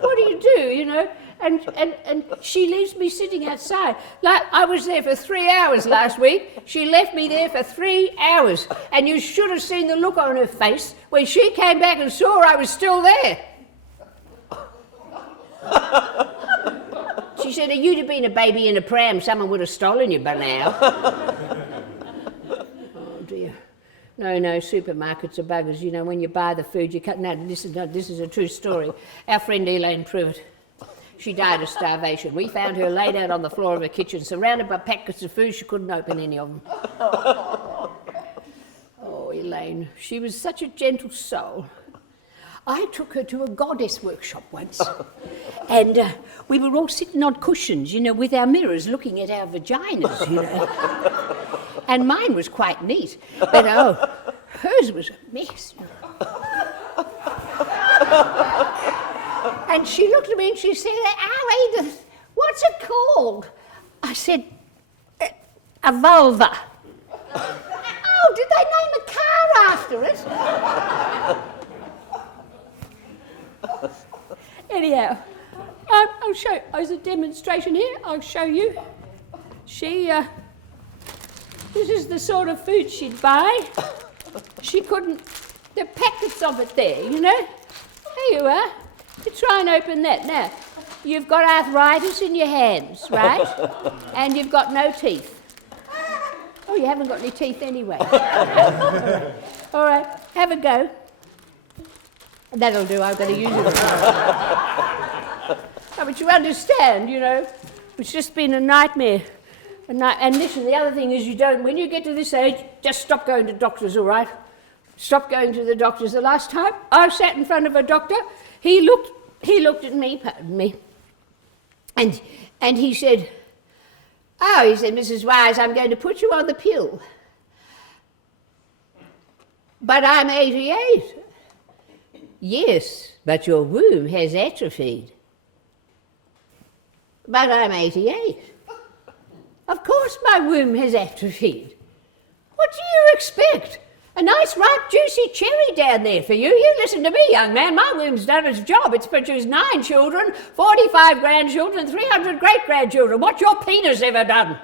what do, you know? And she leaves me sitting outside. Like I was there for 3 hours last week. She left me there for 3 hours. And you should have seen the look on her face when she came back and saw I was still there. She said, if you'd have been a baby in a pram, someone would have stolen you by now. Oh dear. No, supermarkets are buggers. You know, when you buy the food, you cut. No, this is a true story. Our friend Elaine Pruitt, she died of starvation. We found her laid out on the floor of her kitchen, surrounded by packets of food. She couldn't open any of them. Oh, Elaine, she was such a gentle soul. I took her to a goddess workshop once, and we were all sitting on cushions, you know, with our mirrors looking at our vaginas, you know. And mine was quite neat, but hers was a mess. You know. And she looked at me and she said, "Oh, Edith, what's it called?" I said, "A vulva." Oh, did they name a car after it? Anyhow, I'll show you. There's a demonstration here. I'll show you. This is the sort of food she'd buy. She couldn't, the packets of it there, you know. Here you are. You try and open that. Now, you've got arthritis in your hands, right? And you've got no teeth. Oh, you haven't got any teeth anyway. All right, have a go. That'll do, I've got to use it. No, but you understand, you know, it's just been a nightmare. And listen, the other thing is when you get to this age, just stop going to doctors, all right? Stop going to the doctors. The last time I sat in front of a doctor, he looked at me, pardon me, and he said, Mrs. Wise, I'm going to put you on the pill. But I'm 88. Yes, but your womb has atrophied. But I'm 88. Of course my womb has atrophied. What do you expect? A nice, ripe, juicy cherry down there for you. You listen to me, young man. My womb's done its job. It's produced 9 children, 45 grandchildren, 300 great-grandchildren. What's your penis ever done?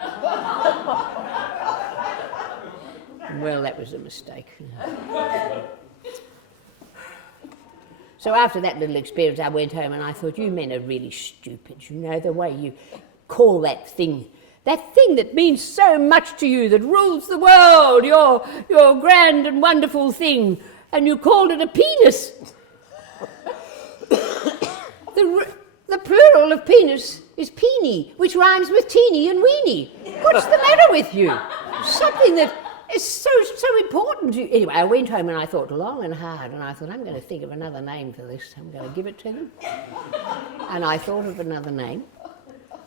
Well, that was a mistake. So after that little experience, I went home and I thought, you men are really stupid, you know, the way you call that thing that means so much to you, that rules the world, your grand and wonderful thing, and you called it a penis. The plural of penis is peenie, which rhymes with teeny and weenie. What's the matter with you? Something that is so important to you. Anyway, I went home and I thought long and hard, and I thought, I'm going to think of another name for this. I'm going to give it to them. And I thought of another name.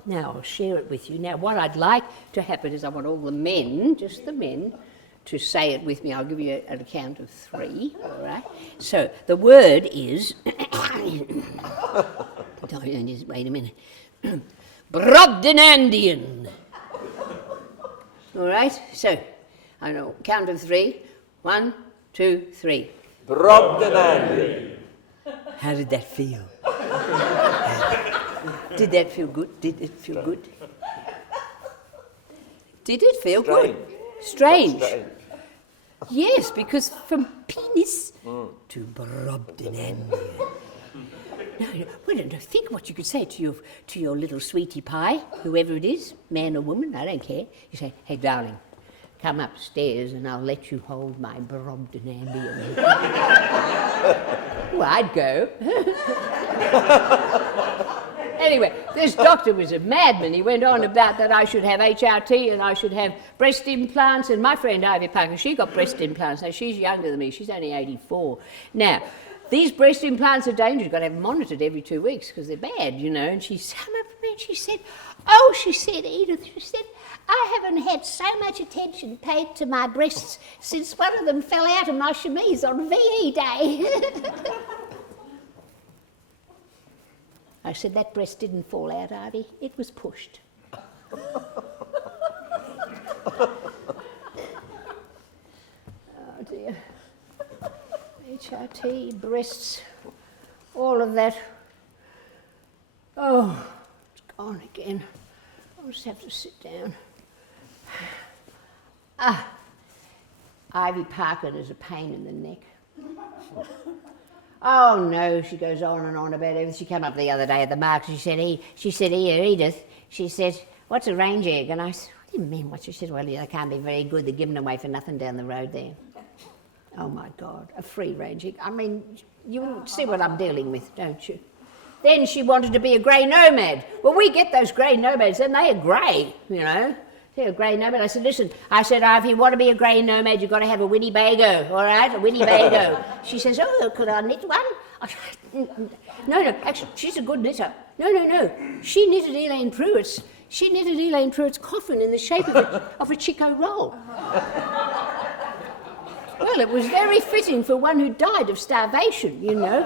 Now, I'll share it with you. Now, what I'd like to happen is I want all the men, just the men, to say it with me. I'll give you an count of 3, all right? So, the word is... Wait a minute. Brobdinandian. All right? So, I know, count of 3. 1, 2, 3. Brobdinandian. How did that feel? Did that feel good? Did it feel good? Did it feel good? Strange. Yes, because from penis to Brobdinandian. No, think what you could say to your little sweetie pie, whoever it is, man or woman, I don't care. You say, hey, darling, come upstairs and I'll let you hold my Brobdinandian. Well, I'd go. Anyway, this doctor was a madman. He went on about that I should have HRT and I should have breast implants. And my friend Ivy Parker, she got breast implants. Now, she's younger than me. She's only 84. Now, these breast implants are dangerous. You've got to have them monitored every 2 weeks because they're bad, you know. And she summed up to me and she said, Oh, she said, Edith, she said, I haven't had so much attention paid to my breasts since one of them fell out of my chemise on VE Day. I said, that breast didn't fall out, Ivy. It was pushed. Oh dear. HRT, breasts, all of that. Oh, it's gone again. I'll just have to sit down. Ivy Parker is a pain in the neck. Oh no, she goes on and on about everything. She came up the other day at the market. She said, here, Edith, she said, what's a range egg? And I said, what do you mean? What? She said, well, they can't be very good. They're giving away for nothing down the road there. Oh my God, a free range egg. I mean, you see what I'm dealing with, don't you? Then she wanted to be a grey nomad. Well, we get those grey nomads, and they are grey, you know. They're a grey nomad. I said, listen, if you want to be a grey nomad, you've got to have a Winnebago, all right? A Winnebago. She says, oh, could I knit one? No, actually, she's a good knitter. No. She knitted Elaine Pruitt's coffin in the shape of a Chico roll. Well, it was very fitting for one who died of starvation, you know.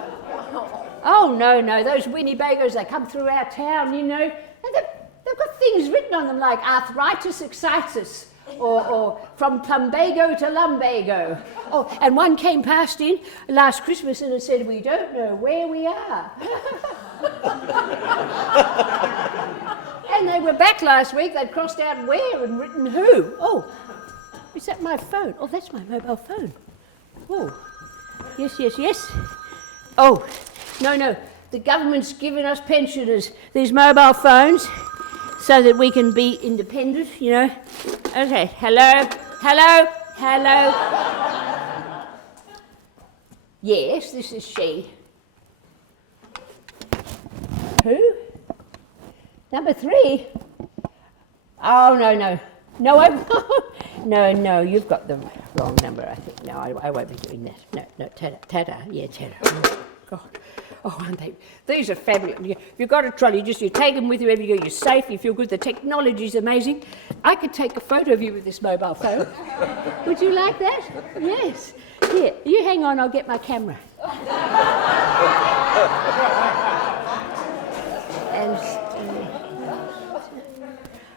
Oh, no, those Winnebagos, they come through our town, you know, and they've got things written on them like arthritis excites us, or from plumbago to lumbago. Oh, and one came past in last Christmas and it said, we don't know where we are. And they were back last week, they'd crossed out where and written who. Oh, is that my phone? Oh, that's my mobile phone. Oh, yes. Oh, no, the government's given us pensioners these mobile phones so that we can be independent, you know. Okay, hello. Yes, this is she. Who? Number 3? Oh, no. No, you've got the wrong number, I think. No, I won't be doing that. No, Tada. Yeah, Tada. Oh, God. Oh, aren't they? These are fabulous. If you've got a trolley, you take them with you wherever you go. You're safe, you feel good. The technology's amazing. I could take a photo of you with this mobile phone. Would you like that? Yes. Here, you hang on, I'll get my camera. And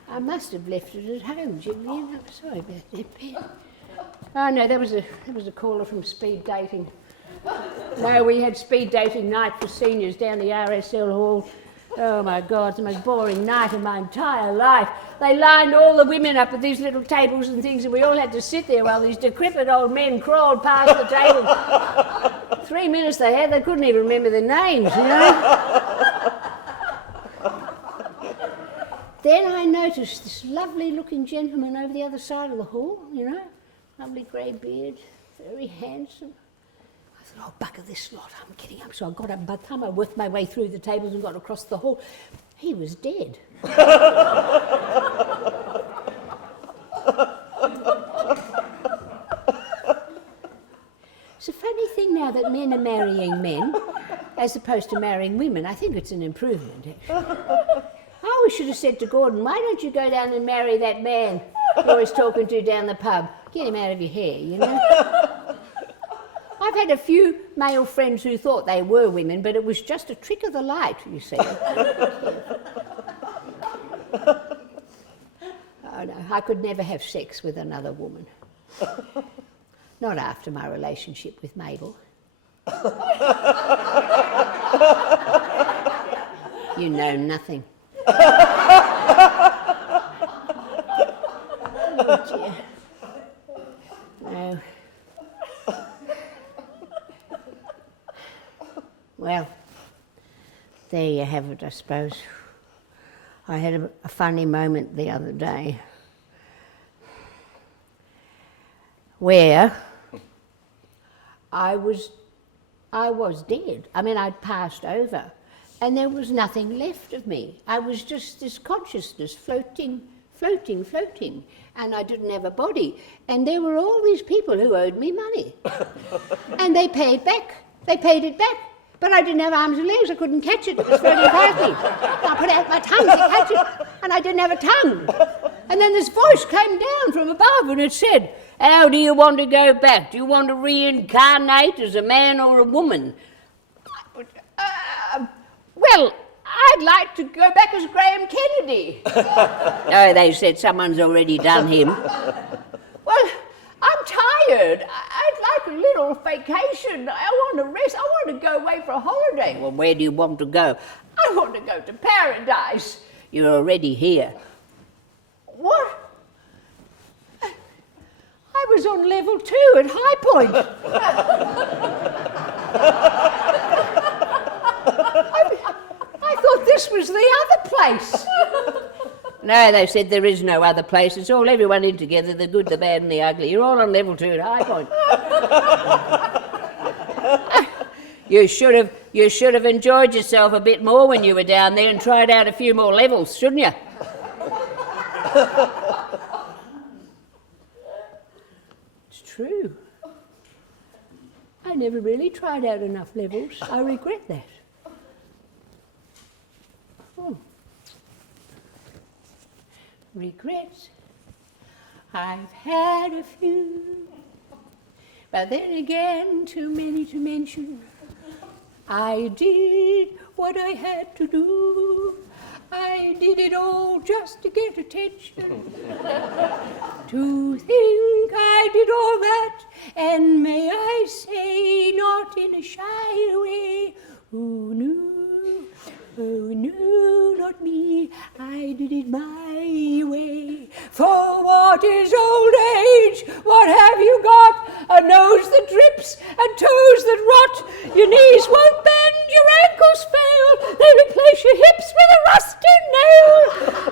I must have left it at home, Jimmy. I'm sorry about that. Oh no, that was a caller from speed dating. No, we had speed dating night for seniors down the RSL hall. Oh my God, it's the most boring night of my entire life. They lined all the women up at these little tables and things, and we all had to sit there while these decrepit old men crawled past the table. 3 minutes they had, they couldn't even remember their names, you know. Then I noticed this lovely looking gentleman over the other side of the hall, you know, lovely grey beard, very handsome. I thought, oh, bugger this lot, I'm getting up. So I got up, by the time I worked my way through the tables and got across the hall, he was dead. It's a funny thing now that men are marrying men as opposed to marrying women. I think it's an improvement, actually. I always should have said to Gordon, why don't you go down and marry that man you're always talking to down the pub? Get him out of your hair, you know? I've had a few male friends who thought they were women, but it was just a trick of the light, you see. Oh no, I could never have sex with another woman. Not after my relationship with Mabel. You know nothing. Oh dear. No. Well, there you have it, I suppose. I had a funny moment the other day where I was dead. I mean, I'd passed over. And there was nothing left of me. I was just this consciousness floating, and I didn't have a body. And there were all these people who owed me money. And they paid it back. But I didn't have arms and legs, I couldn't catch it, it was floating past me. I put out my tongue to catch it, and I didn't have a tongue. And then this voice came down from above and it said, how do you want to go back? Do you want to reincarnate as a man or a woman? Well, I'd like to go back as Graham Kennedy. Oh, they said someone's already done him. Well, I'm tired. I'd like a little vacation. I want to rest. I want to go away for a holiday. Well, where do you want to go? I want to go to paradise. You're already here. What? I was on level 2 at High Point. I thought this was the other place. No, they said there is no other place. It's all everyone in together, the good, the bad and the ugly. You're all on level 2 at High Point. You should have enjoyed yourself a bit more when you were down there and tried out a few more levels, shouldn't you? It's true. I never really tried out enough levels. I regret that. Regrets, I've had a few, but then again too many to mention. I did what I had to do. I did it all just to get attention. To think I did all that, and may I say, not in a shy way. Who knew? Oh no, not me, I did it my way. For what is old age? What have you got? A nose that drips and toes that rot. Your knees won't bend, your ankles fail. They replace your hips with a rusty nail.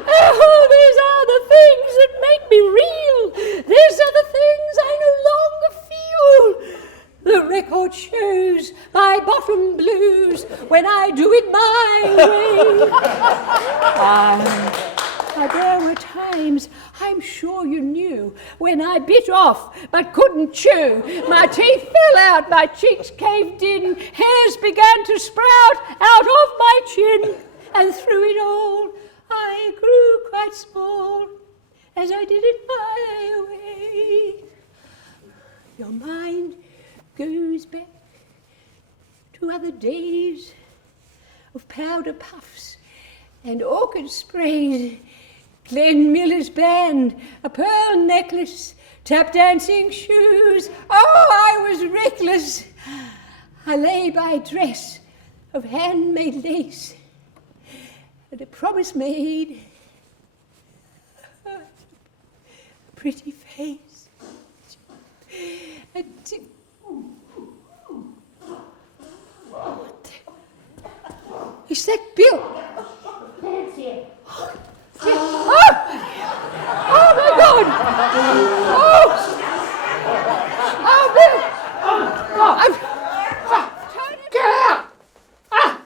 Oh, these are the things that make me real. These are the things I no longer feel. The record shows my bottom blues when I do it my way. There were times, I'm sure you knew, when I bit off but couldn't chew. My teeth fell out, my cheeks caved in, hairs began to sprout out of my chin. And through it all, I grew quite small as I did it my way. Your mind goes back to other days of powder puffs and orchid sprays, Glenn Miller's band, a pearl necklace, tap dancing shoes. Oh, I was reckless. I lay by a dress of handmade lace and a promise made, a pretty face. Is that Bill? Pants here. Oh! Oh my God! Oh! Oh, Bill! Get out! I've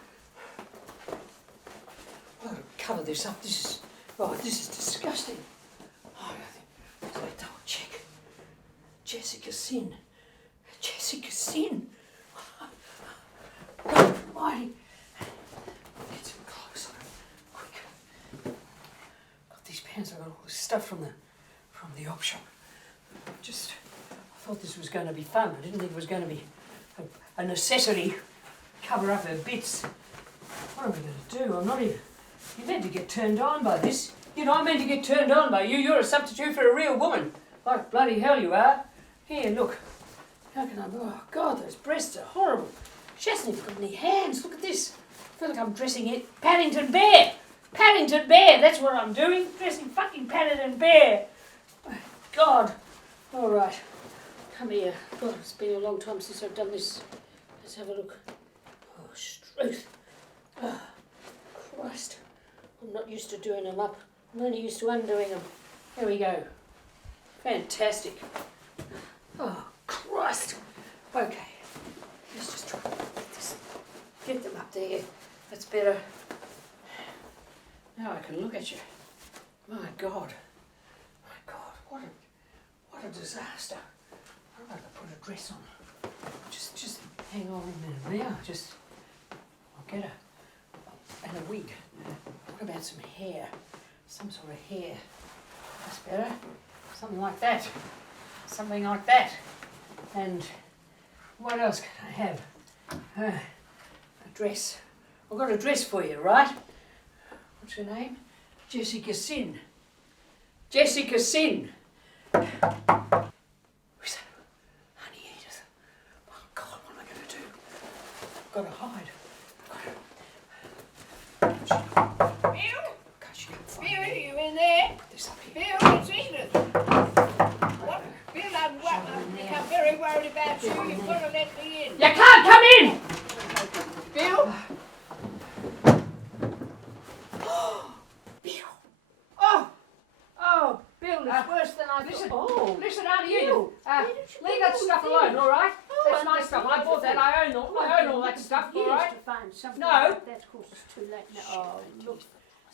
got to cover this up. This is disgusting. Oh, I think I'll check. Jessica Sin. God almighty. Get some clothes on. Quick. Got these pants, I got all this stuff from the op shop. I thought this was going to be fun. I didn't think it was going to be a necessity. Cover up her bits. What am I going to do? I'm not even... You're meant to get turned on by this. You're not meant to get turned on by you. You're a substitute for a real woman. Like bloody hell you are. Here, look. How can I... Oh, God, those breasts are horrible. She hasn't even got any hands. Look at this. I feel like I'm dressing it. Paddington Bear. Paddington Bear. That's what I'm doing. Dressing fucking Paddington Bear. Oh, God. All right. Come here. God, it's been a long time since I've done this. Let's have a look. Oh, Struth. Oh, Christ. I'm not used to doing them up. I'm only used to undoing them. There we go. Fantastic. Oh, Christ. Okay. Let's just try and get them up there. That's better. Now I can look at you. My God. My God. What a disaster. I've got to put a dress on. Just hang on a minute now. Just get a... and a wig. What about some hair? Some sort of hair. That's better. Something like that. Something like that. And what else can I have? A dress. I've got a dress for you, right? What's her name? Jessica Sin. Jessica Sin. Who's that? Honey Edith. Oh God, what am I going to do? I've got to hide. Bill? God, she can't find Bill, me. are you in there? Put this up here. Bill, it's Edith. What? Bill, I've become very worried about you. You've got to let me in. You can't come in! Bill? Oh, Bill, it's worse than I thought. Listen, Auntie Edith. Leave that stuff alone, all right? That's my stuff. I bought that. I own all that stuff, all right? To find something No. like that, of course, it's too late now. Oh, look.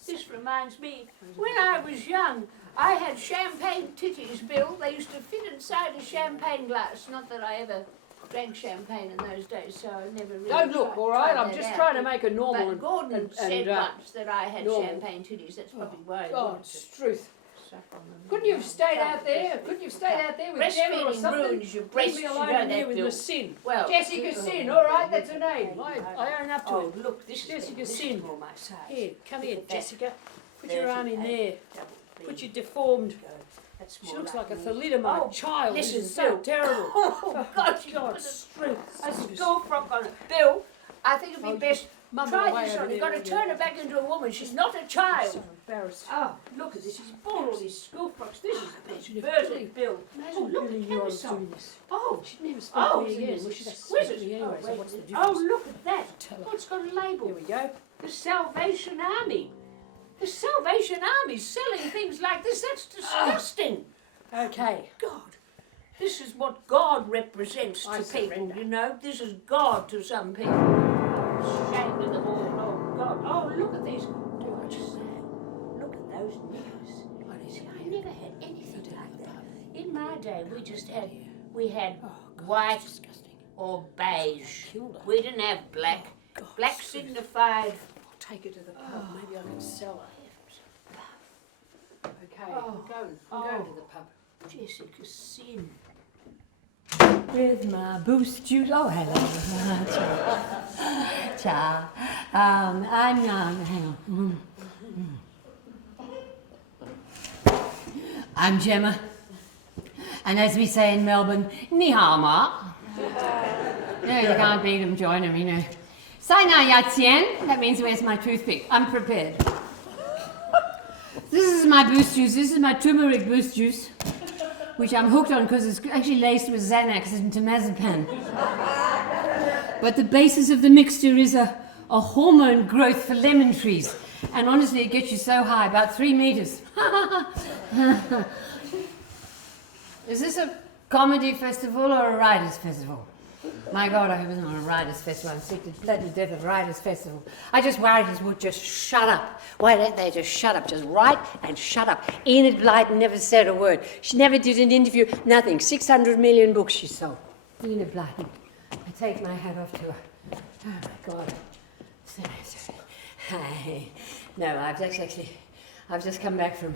This reminds me, when I was young, I had champagne titties, Bill. They used to fit inside a champagne glass. Not that I ever drank champagne in those days, so I never really Don't look, all right? I'm just trying to make a normal But Gordon said and once that I had normal. champagne titties. That's probably why I God, wanted to it's truth. suck on them. Couldn't you have stayed out there? Couldn't you have stayed out there with Gemma or Breastfeeding something? ruins your Leave breasts. me You alone know in here that, with Bill. the Sin. Well, Jessica Sin, all right? That's her name. I own up to Oh, it. look, this is Jessica this Sin. is more my size. Here, come here, Look at that. Jessica. Put There's your arm an in A, there. double B. Put your deformed... That's She more looks like a me. thalidomide Oh, child. This listen, is so Bill. terrible. Oh, God, you God, put strength. a school frock on it. Bill, I think it'd be best. Mumble Try away this over on. You've there, got to will turn you? her back into a woman. She's not a child. So embarrassing. Oh, look at this. He's bought all these school frocks. This is never perverted, Bill. Imagine Oh, look Billy at Euro Emerson. doing this. Oh, She'd never speak oh, to me again. Well, it's she'd have to exquisite. speak to me anyway, Oh, so wait what's the a minute. difference? Oh, look at that. Tell her. Oh, it's got a label. Here we go. The Salvation Army. The Salvation Army selling things like this. That's disgusting. Okay. God. This is what God represents I to people, surrender. you know. This is God to some people. Ashamed of them all. Oh, God. Oh, look at this. Do I just say? Look at those knickers. I never had anything like that. In my day, we had white or beige. Killed her. We didn't have black. Black signified. I'll take her to the pub. Maybe I can sell her. Okay, Oh. I'm going to the pub. Jessica Sin. With my boost juice. Oh, hello. Ciao. I'm hang on. I'm Gemma. And as we say in Melbourne, ni hao ma. No, you can't beat them, join them, you know. Sai na ya qian. That means where's my toothpick? I'm prepared. This is my boost juice. This is my turmeric boost juice, which I'm hooked on because it's actually laced with Xanax and temazepam. But the basis of the mixture is a hormone growth for lemon trees. And honestly, it gets you so high, about 3 meters. Is this a comedy festival or a writers' festival? My God, I hope it's not a writers' festival. I'm sick to bloody death of writers' festival. I just writers would just shut up. Why don't they just shut up? Just write and shut up. Enid Blyton never said a word. She never did an interview, nothing. 600 million books she sold. Enid Blyton. I take my hat off to her. Oh my God. Hi. No, I've just come back from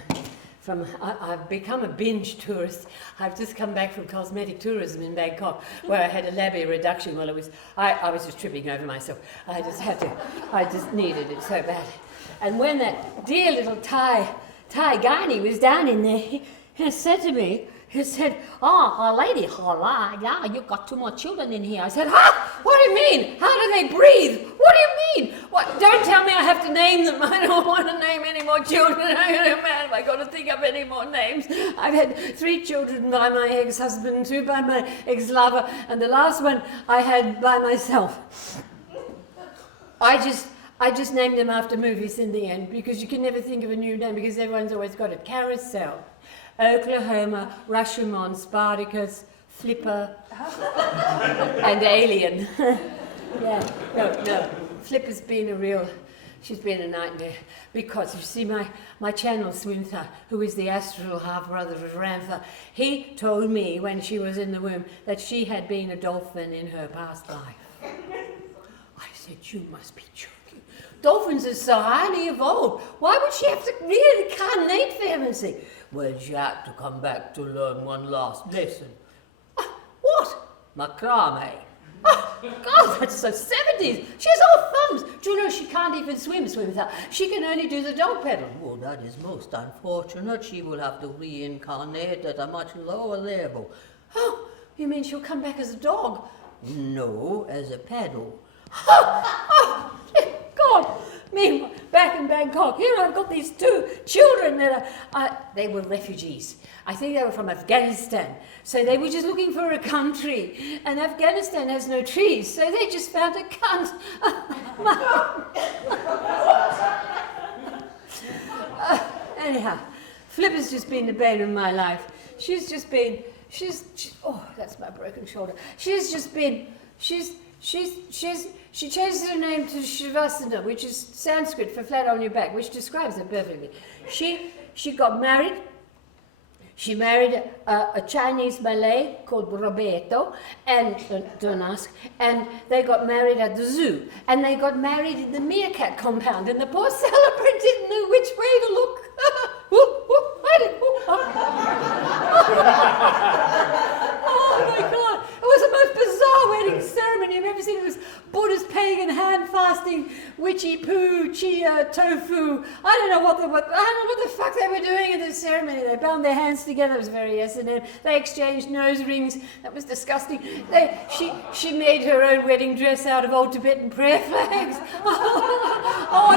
I've become a binge tourist. I've just come back from cosmetic tourism in Bangkok, where I had a labia reduction. Well, I was just tripping over myself. I just needed it so bad. And when that dear little Thai Guyanese was down in there, he said to me, he said, "Oh, lady, hola, yeah, you got 2 more children in here." I said, "Huh? What do you mean? How do they breathe? What do you mean? What? Don't tell me I have to name them. I don't want to name any more children. Man, I got to think of any more names. I've had 3 children by my ex-husband, 2 by my ex-lover, and the last one I had by myself. I just named them after movies in the end, because you can never think of a new name because everyone's always got it. Carousel, Oklahoma, Rashomon, Spartacus, Flipper, and Alien. Yeah, no. Flipper's been she's been a nightmare, because you see my channel Swinther, who is the astral half-brother of Rantha, he told me when she was in the womb that she had been a dolphin in her past life. I said, said, you must be joking. Dolphins are so highly evolved. Why would she have to reincarnate for heaven's sake? Well, she had to come back to learn one last lesson. What? Macrame. Oh, God, that's so 70s. She has all thumbs. Do you know she can't even swim without? She can only do the dog pedal. Well, that is most unfortunate. She will have to reincarnate at a much lower level. Oh, you mean she'll come back as a dog? No, as a paddle. Oh, God. Meanwhile, back in Bangkok, here I've got these two children that they were refugees. I think they were from Afghanistan. So they were just looking for a country. And Afghanistan has no trees, so they just found a cunt. Anyhow, Flipper's just been the bane of my life. She oh, that's my broken shoulder. She changed her name to Shavasana, which is Sanskrit for flat on your back, which describes her perfectly. She got married. She married a Chinese Malay called Roberto, and don't ask, and they got married at the zoo, and they got married in the meerkat compound, and the poor celebrant didn't know which way to look. Oh my God! It was the most bizarre wedding ceremony I've ever seen. It was Buddhist pagan hand fasting, witchy poo, chia, tofu. I don't know what the fuck they were doing at this ceremony. They bound their hands together. It was very S&M. They exchanged nose rings. That was disgusting. She made her own wedding dress out of old Tibetan prayer flags. Oh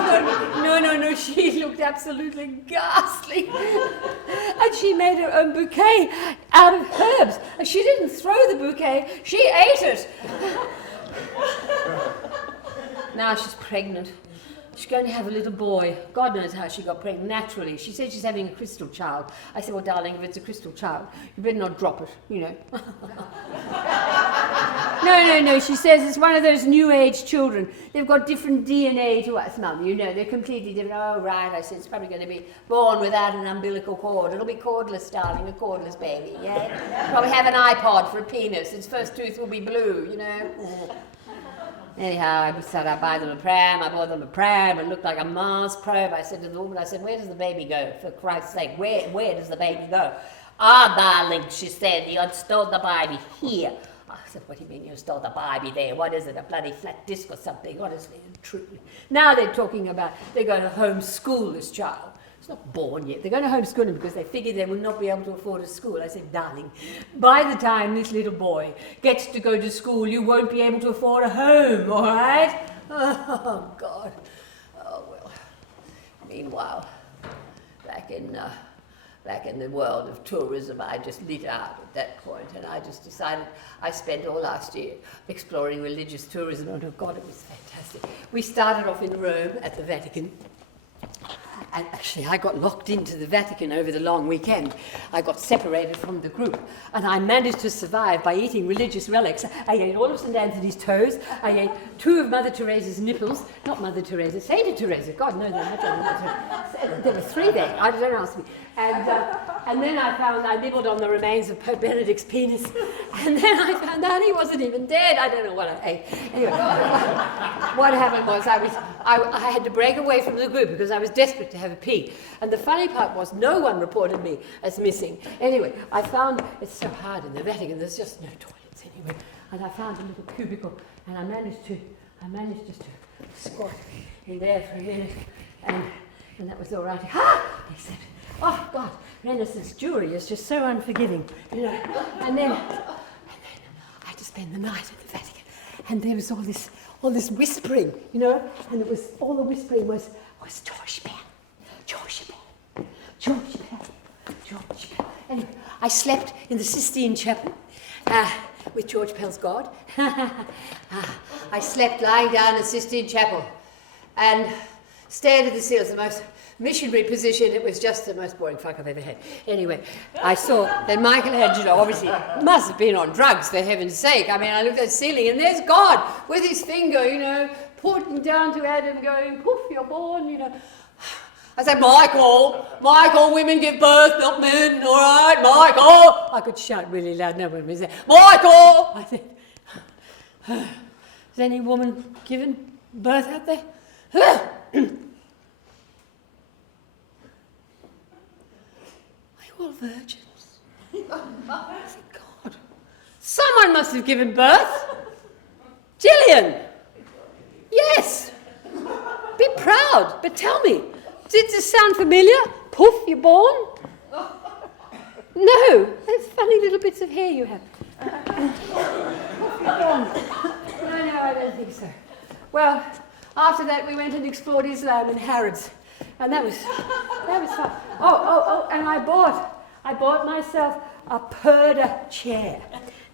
no! She looked absolutely ghastly. And she made her own bouquet out of herbs. And she didn't throw the bouquet, she ate it. Now she's pregnant. She's going to have a little boy. God knows how she got pregnant, naturally. She said she's having a crystal child. I said, well, darling, if it's a crystal child, you better not drop it, you know. No, she says it's one of those new age children. They've got different DNA to us, Mum, you know, they're completely different. Oh, right, I said, it's probably going to be born without an umbilical cord. It'll be cordless, darling, a cordless baby, yeah? Probably have an iPod for a penis. Its first tooth will be blue, you know. Anyhow, I said I buy them a pram. I bought them a pram. It looked like a Mars probe. I said to the woman, I said, where does the baby go? For Christ's sake, where does the baby go? Ah, darling, she said, you installed the baby here. I said, what do you mean you installed the baby there? What is it, a bloody flat disc or something? Honestly and truly. Now they're talking about they're going to homeschool this child. It's not born yet. They're going to homeschool him because they figure they will not be able to afford a school. I said, darling, by the time this little boy gets to go to school, you won't be able to afford a home, all right? Oh, God. Oh, well. Meanwhile, back in the world of tourism, I just lit out at that point, and I just decided I spent all last year exploring religious tourism, and oh, God, it was fantastic. We started off in Rome at the Vatican. And actually, I got locked into the Vatican over the long weekend. I got separated from the group, and I managed to survive by eating religious relics. I ate all of St. Anthony's toes. I ate 2 of Mother Teresa's nipples. Not Mother Teresa, Saint Teresa. God, no, they're not Mother Teresa. There were 3 there. I don't ask me. And then I nibbled on the remains of Pope Benedict's penis. And then I found out he wasn't even dead. I don't know what I ate. Anyway, what happened was I had to break away from the group because I was desperate to have a pee. And the funny part was no one reported me as missing. Anyway, I found, it's so hard in the Vatican, there's just no toilets anyway. And I found a little cubicle, and I managed just to squat in there for a minute, and that was all right. Ha! He said, oh God, Renaissance jewelry is just so unforgiving, you know. And then I had to spend the night at the Vatican, and there was all this whispering, you know, and it was all the whispering was George Bell, George Bell, George Bell, George Bell. Anyway, I slept in the Sistine Chapel with George Pell's God. I slept lying down in the Sistine Chapel and stared at the ceiling. It's the most missionary position. It was just the most boring fuck I've ever had. Anyway, I saw that Michelangelo obviously must have been on drugs, for heaven's sake. I mean, I looked at the ceiling and there's God with his finger, you know, pointing down to Adam going, poof, you're born, you know. I said, Michael, women give birth, not men, all right, Michael. I could shout really loud, no one was there. Michael! I said, has any woman given birth out there? Are you all virgins? God. Someone must have given birth. Gillian! Yes! Be proud, but tell me, did this sound familiar? Poof, you're born? No, those funny little bits of hair you have. No, I don't think so. Well, after that we went and explored Islam and Harrods, and that was fun. Oh, and I bought myself a Purda chair.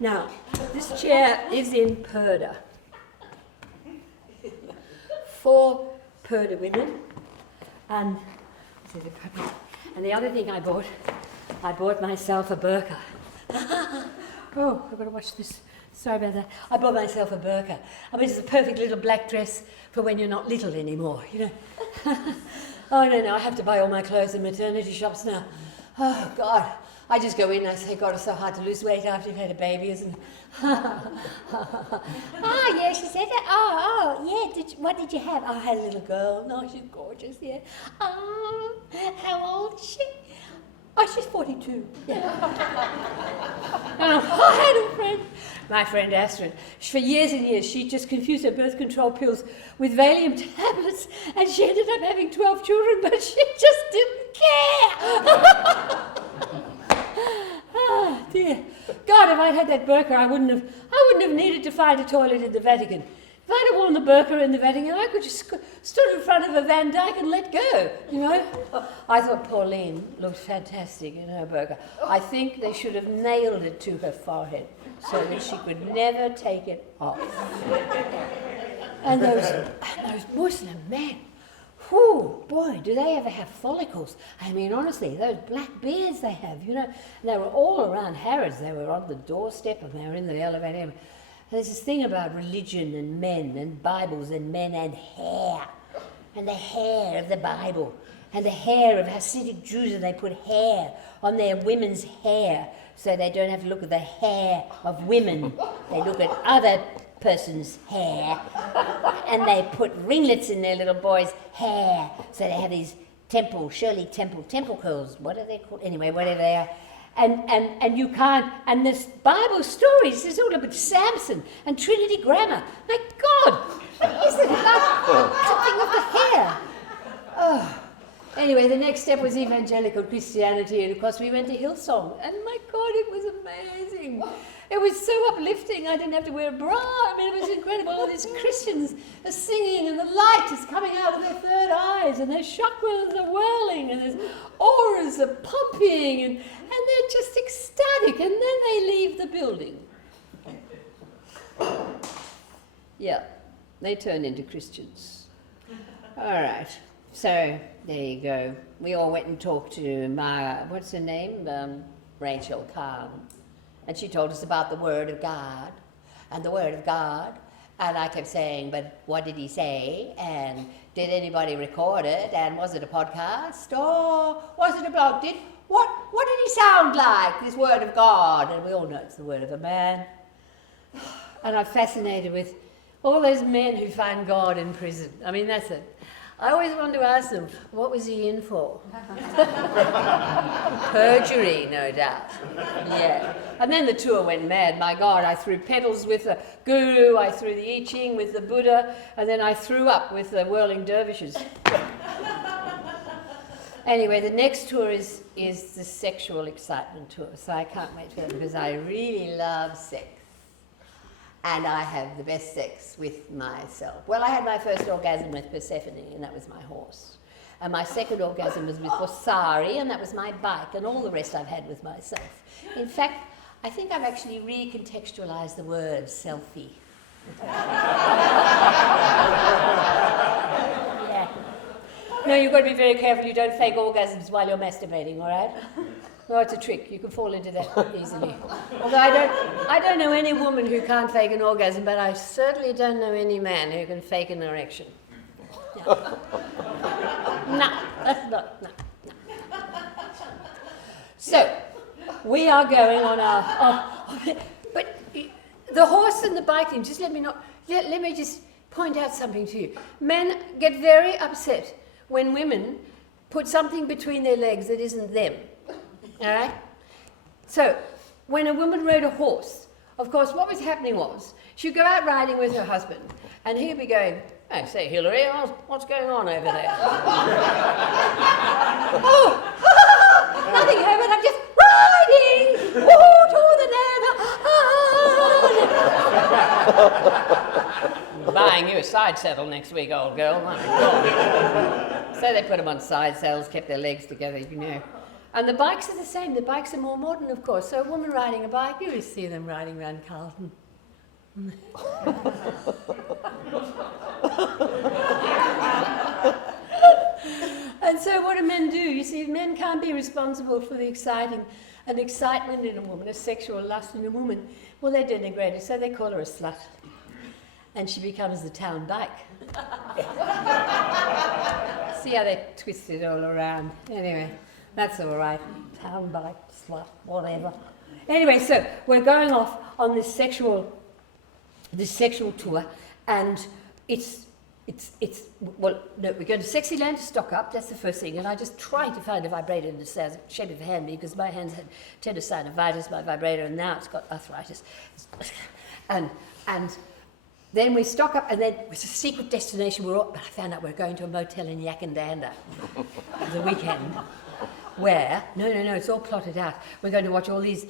Now, this chair is in Purda. 4 Purda women, and the other thing I bought myself a burqa. Oh, I've got to watch this. Sorry about that. I bought myself a burqa. I mean, it's a perfect little black dress for when you're not little anymore, you know. Oh, no, I have to buy all my clothes in maternity shops now. Oh, God. I just go in and I say, God, it's so hard to lose weight after you've had a baby, isn't it? Oh, yeah, she said that. Oh, yeah. What did you have? Oh, I had a little girl. No, she's gorgeous, yeah. Oh, how old is she? Oh, she's 42. Yeah. I had a friend, my friend Astrid. For years and years, she just confused her birth control pills with Valium tablets, and she ended up having 12 children, but she just didn't care. Oh, dear. God, if I'd had that burqa, I wouldn't have needed to find a toilet in the Vatican. If I'd have worn the burqa in the Vatican, I could just stood in front of a Van Dyke and let go, you know. I thought Pauline looked fantastic in her burqa. I think they should have nailed it to her forehead so that she could never take it off. And those Muslim men, whew, boy, do they ever have follicles. I mean, honestly, those black beards they have, you know. They were all around Harrods. They were on the doorstep and they were in the elevator. There's this thing about religion and men and Bibles and men and hair. And the hair of the Bible. And the hair of Hasidic Jews, and they put hair on their women's hair so they don't have to look at the hair of women. They look at other person's hair. And they put ringlets in their little boys' hair so they have these temple curls. What are they called? Anyway, whatever they are. And you can't, and this Bible stories, there's all about Samson and Trinity Grammar. My God, isn't it like cutting of the hair? Oh. Anyway, the next step was evangelical Christianity, and of course we went to Hillsong, and my God, it was amazing. It was so uplifting. I didn't have to wear a bra. I mean, it was incredible. All these Christians are singing, and the light is coming out of their third eyes, and their chakras are whirling, and their auras are pumping, and they're just ecstatic, and then they leave the building. Yeah, they turn into Christians. All right, so there you go. We all went and talked to what's her name? Rachel Kahn. And she told us about the Word of God, and the Word of God. And I kept saying, but what did he say? And did anybody record it? And was it a podcast? Or was it a blog? What did he sound like, this Word of God? And we all know it's the word of a man. And I'm fascinated with all those men who find God in prison. I mean, that's it. I always want to ask them, what was he in for? Perjury, no doubt. Yeah. And then the tour went mad. My God, I threw petals with the guru, I threw the I Ching with the Buddha, and then I threw up with the whirling dervishes. Anyway, the next tour is the sexual excitement tour, so I can't wait for that because I really love sex. And I have the best sex with myself. Well, I had my first orgasm with Persephone, and that was my horse. And my second orgasm was with Bosari, and that was my bike, and all the rest I've had with myself. In fact, I think I've actually recontextualized the word selfie. Yeah. No, you've got to be very careful you don't fake orgasms while you're masturbating, all right? No, it's a trick. You can fall into that easily. Although I don't know any woman who can't fake an orgasm, but I certainly don't know any man who can fake an erection. No, that's not. No. So, we are going on our. But the horse and the bike thing. Just let me just point out something to you. Men get very upset when women put something between their legs that isn't them. All right? So, when a woman rode a horse, of course, what was happening was she'd go out riding with her husband, and he'd be going, "Oh, say, Hillary, what's going on over there?" "Oh, nothing, Herbert, I'm just riding! Woo, to the never! Buying you a side saddle next week, old girl. My God." So they put them on side saddles, kept their legs together, you know. And the bikes are the same. The bikes are more modern, of course. So a woman riding a bike, you always see them riding around Carlton. And so what do men do? You see, men can't be responsible for the excitement in a woman, a sexual lust in a woman. Well, they denigrate her, so they call her a slut. And she becomes the town bike. See how they twist it all around. Anyway, that's all right. Town bike, slut, whatever. Anyway, so we're going off on this sexual tour, and well, no, we're going to Sexyland to stock up, that's the first thing, and I just try to find a vibrator in the shape of a hand, because my hands had tendonitis, my vibrator, and now it's got arthritis. And then we stock up, and then it's a secret destination, but I found out we're going to a motel in Yakandanda for the weekend. Where, no, it's all plotted out. We're going to watch all these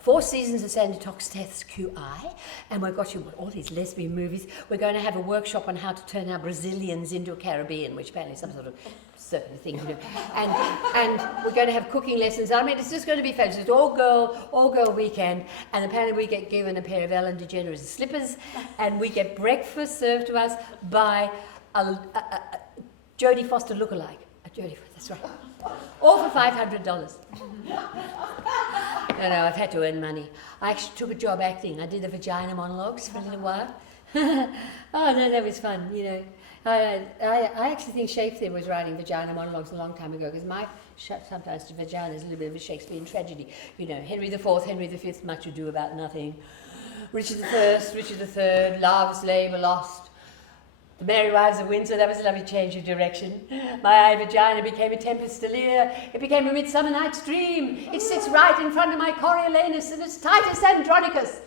4 seasons of Sandy Toxteth's QI, and we've got all these lesbian movies. We're going to have a workshop on how to turn our Brazilians into a Caribbean, which apparently is some sort of certain thing to do. And we're going to have cooking lessons. I mean, it's just going to be fabulous. It's all girl weekend, and apparently we get given a pair of Ellen DeGeneres slippers, and we get breakfast served to us by a Jodie Foster lookalike. Jodie, that's right. All for $500. No, I've had to earn money. I actually took a job acting. I did the vagina monologues for a little while. Oh, no, that was fun, you know. I actually think Shakespeare was writing vagina monologues a long time ago, because sometimes the vagina is a little bit of a Shakespearean tragedy. You know, Henry IV, Henry V, much ado about nothing. Richard I, Richard III, Love's Labour Lost. The Merry Wives of Windsor, that was a lovely change of direction. My vagina became a Tempest Delir. It became a Midsummer Night's Dream. It sits right in front of my Coriolanus, and it's Titus Andronicus.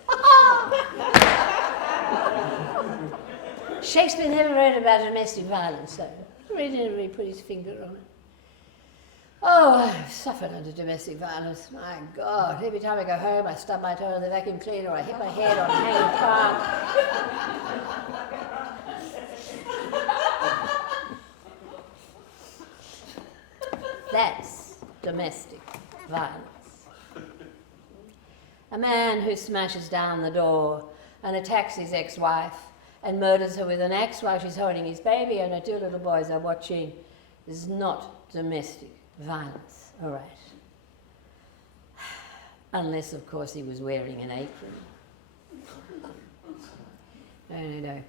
Shakespeare never wrote about domestic violence, so he didn't really put his finger on it. Oh, I've suffered under domestic violence. My God, every time I go home, I stub my toe on the vacuum cleaner, or I hit my head on a hanging plant. That's domestic violence. A man who smashes down the door and attacks his ex-wife and murders her with an axe while she's holding his baby and her 2 little boys are watching is not domestic violence, all right. Unless, of course, he was wearing an apron. No.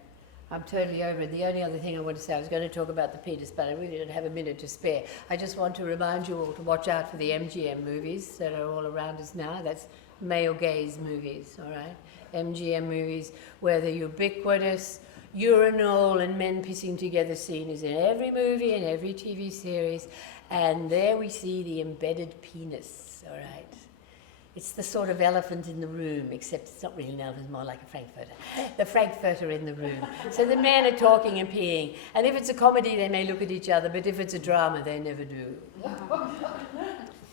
I'm totally over it. The only other thing I want to say, I was going to talk about the penis, but I really don't have a minute to spare. I just want to remind you all to watch out for the MGM movies that are all around us now. That's male gaze movies, all right? MGM movies where the ubiquitous urinal and men pissing together scene is in every movie and every TV series. And there we see the embedded penis, all right? It's the sort of elephant in the room, except it's not really an elephant, it's more like a frankfurter. The frankfurter in the room. So the men are talking and peeing. And if it's a comedy, they may look at each other, but if it's a drama, they never do.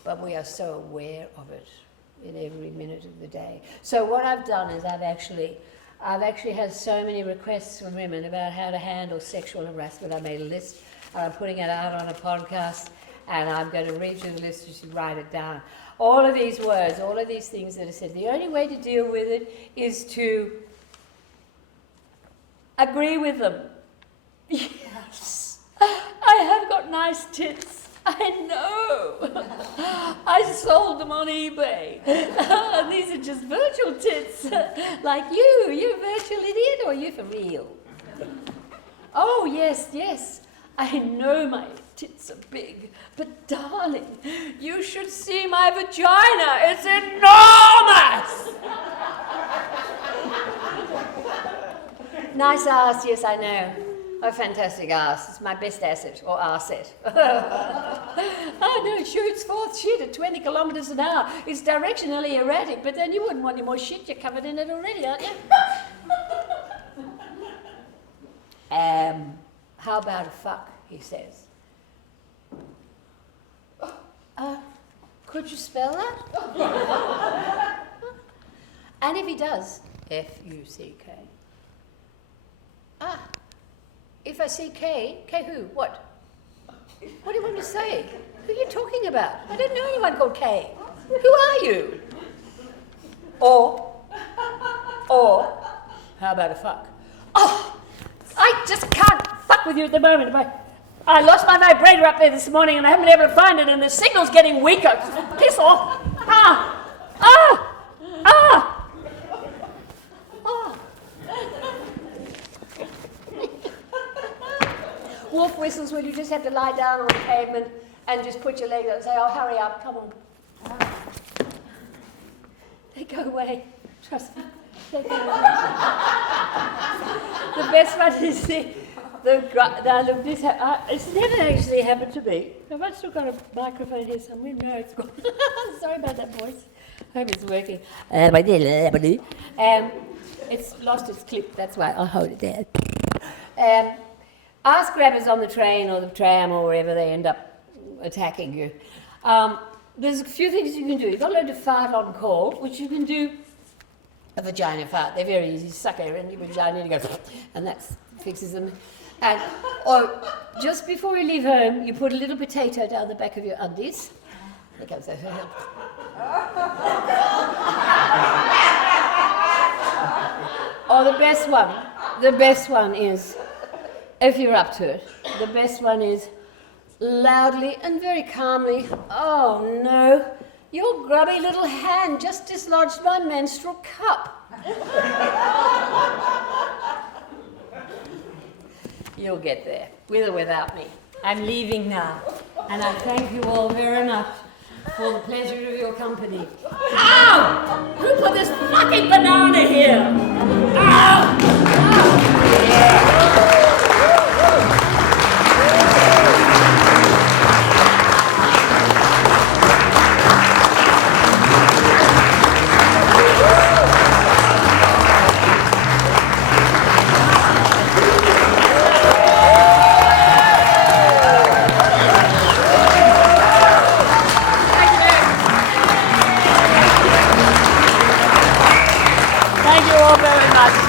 But we are so aware of it in every minute of the day. So what I've done is I've actually had so many requests from women about how to handle sexual harassment. I made a list, and I'm putting it out on a podcast, and I'm going to read you the list. You should write it down. All of these words, all of these things that are said, the only way to deal with it is to agree with them. Yes, I have got nice tits. I know. I sold them on eBay. These are just virtual tits. Like you. You're a virtual idiot, or you for real? Oh, yes. I know my tits are big, but darling, you should see my vagina. It's enormous. Nice arse, yes, I know. A fantastic arse. It's my best asset, or arset. Oh no, it shoots forth shit at 20 kilometres an hour. It's directionally erratic, but then you wouldn't want any more shit. You're covered in it already, aren't you? How about a fuck, he says. Could you spell that? And if he does, F-U-C-K. If I see K, K who? What? What do you want me to say? Who are you talking about? I don't know anyone called K. Who are you? Or, how about a fuck? Oh, I just can't fuck with you at the moment. I lost my vibrator up there this morning and I haven't been able to find it and the signal's getting weaker. Piss off. Wolf whistles when you just have to lie down on the pavement and just put your leg up and say, oh, hurry up, come on. They go away. Trust me. They go away. The best one is now look, it's never actually happened to me. Have I still got a microphone here somewhere? No, it's gone. Sorry about that voice. Hope it's working. It's lost its clip, that's why I'll hold it there. Ask grabbers on the train or the tram or wherever they end up attacking you. There's a few things you can do. You've got to learn to fart on call, which you can do a vagina fart. They're very easy. Suck air in your vagina and you go, and that fixes them. Or just before you leave home, you put a little potato down the back of your undies. There comes that. Or the best one is, if you're up to it, the best one is loudly and very calmly, oh no, your grubby little hand just dislodged my menstrual cup. You'll get there, with or without me. I'm leaving now, and I thank you all very much for the pleasure of your company. Ow! Who put this fucking banana here? Ow! Ow! Yeah. Thank you all very much.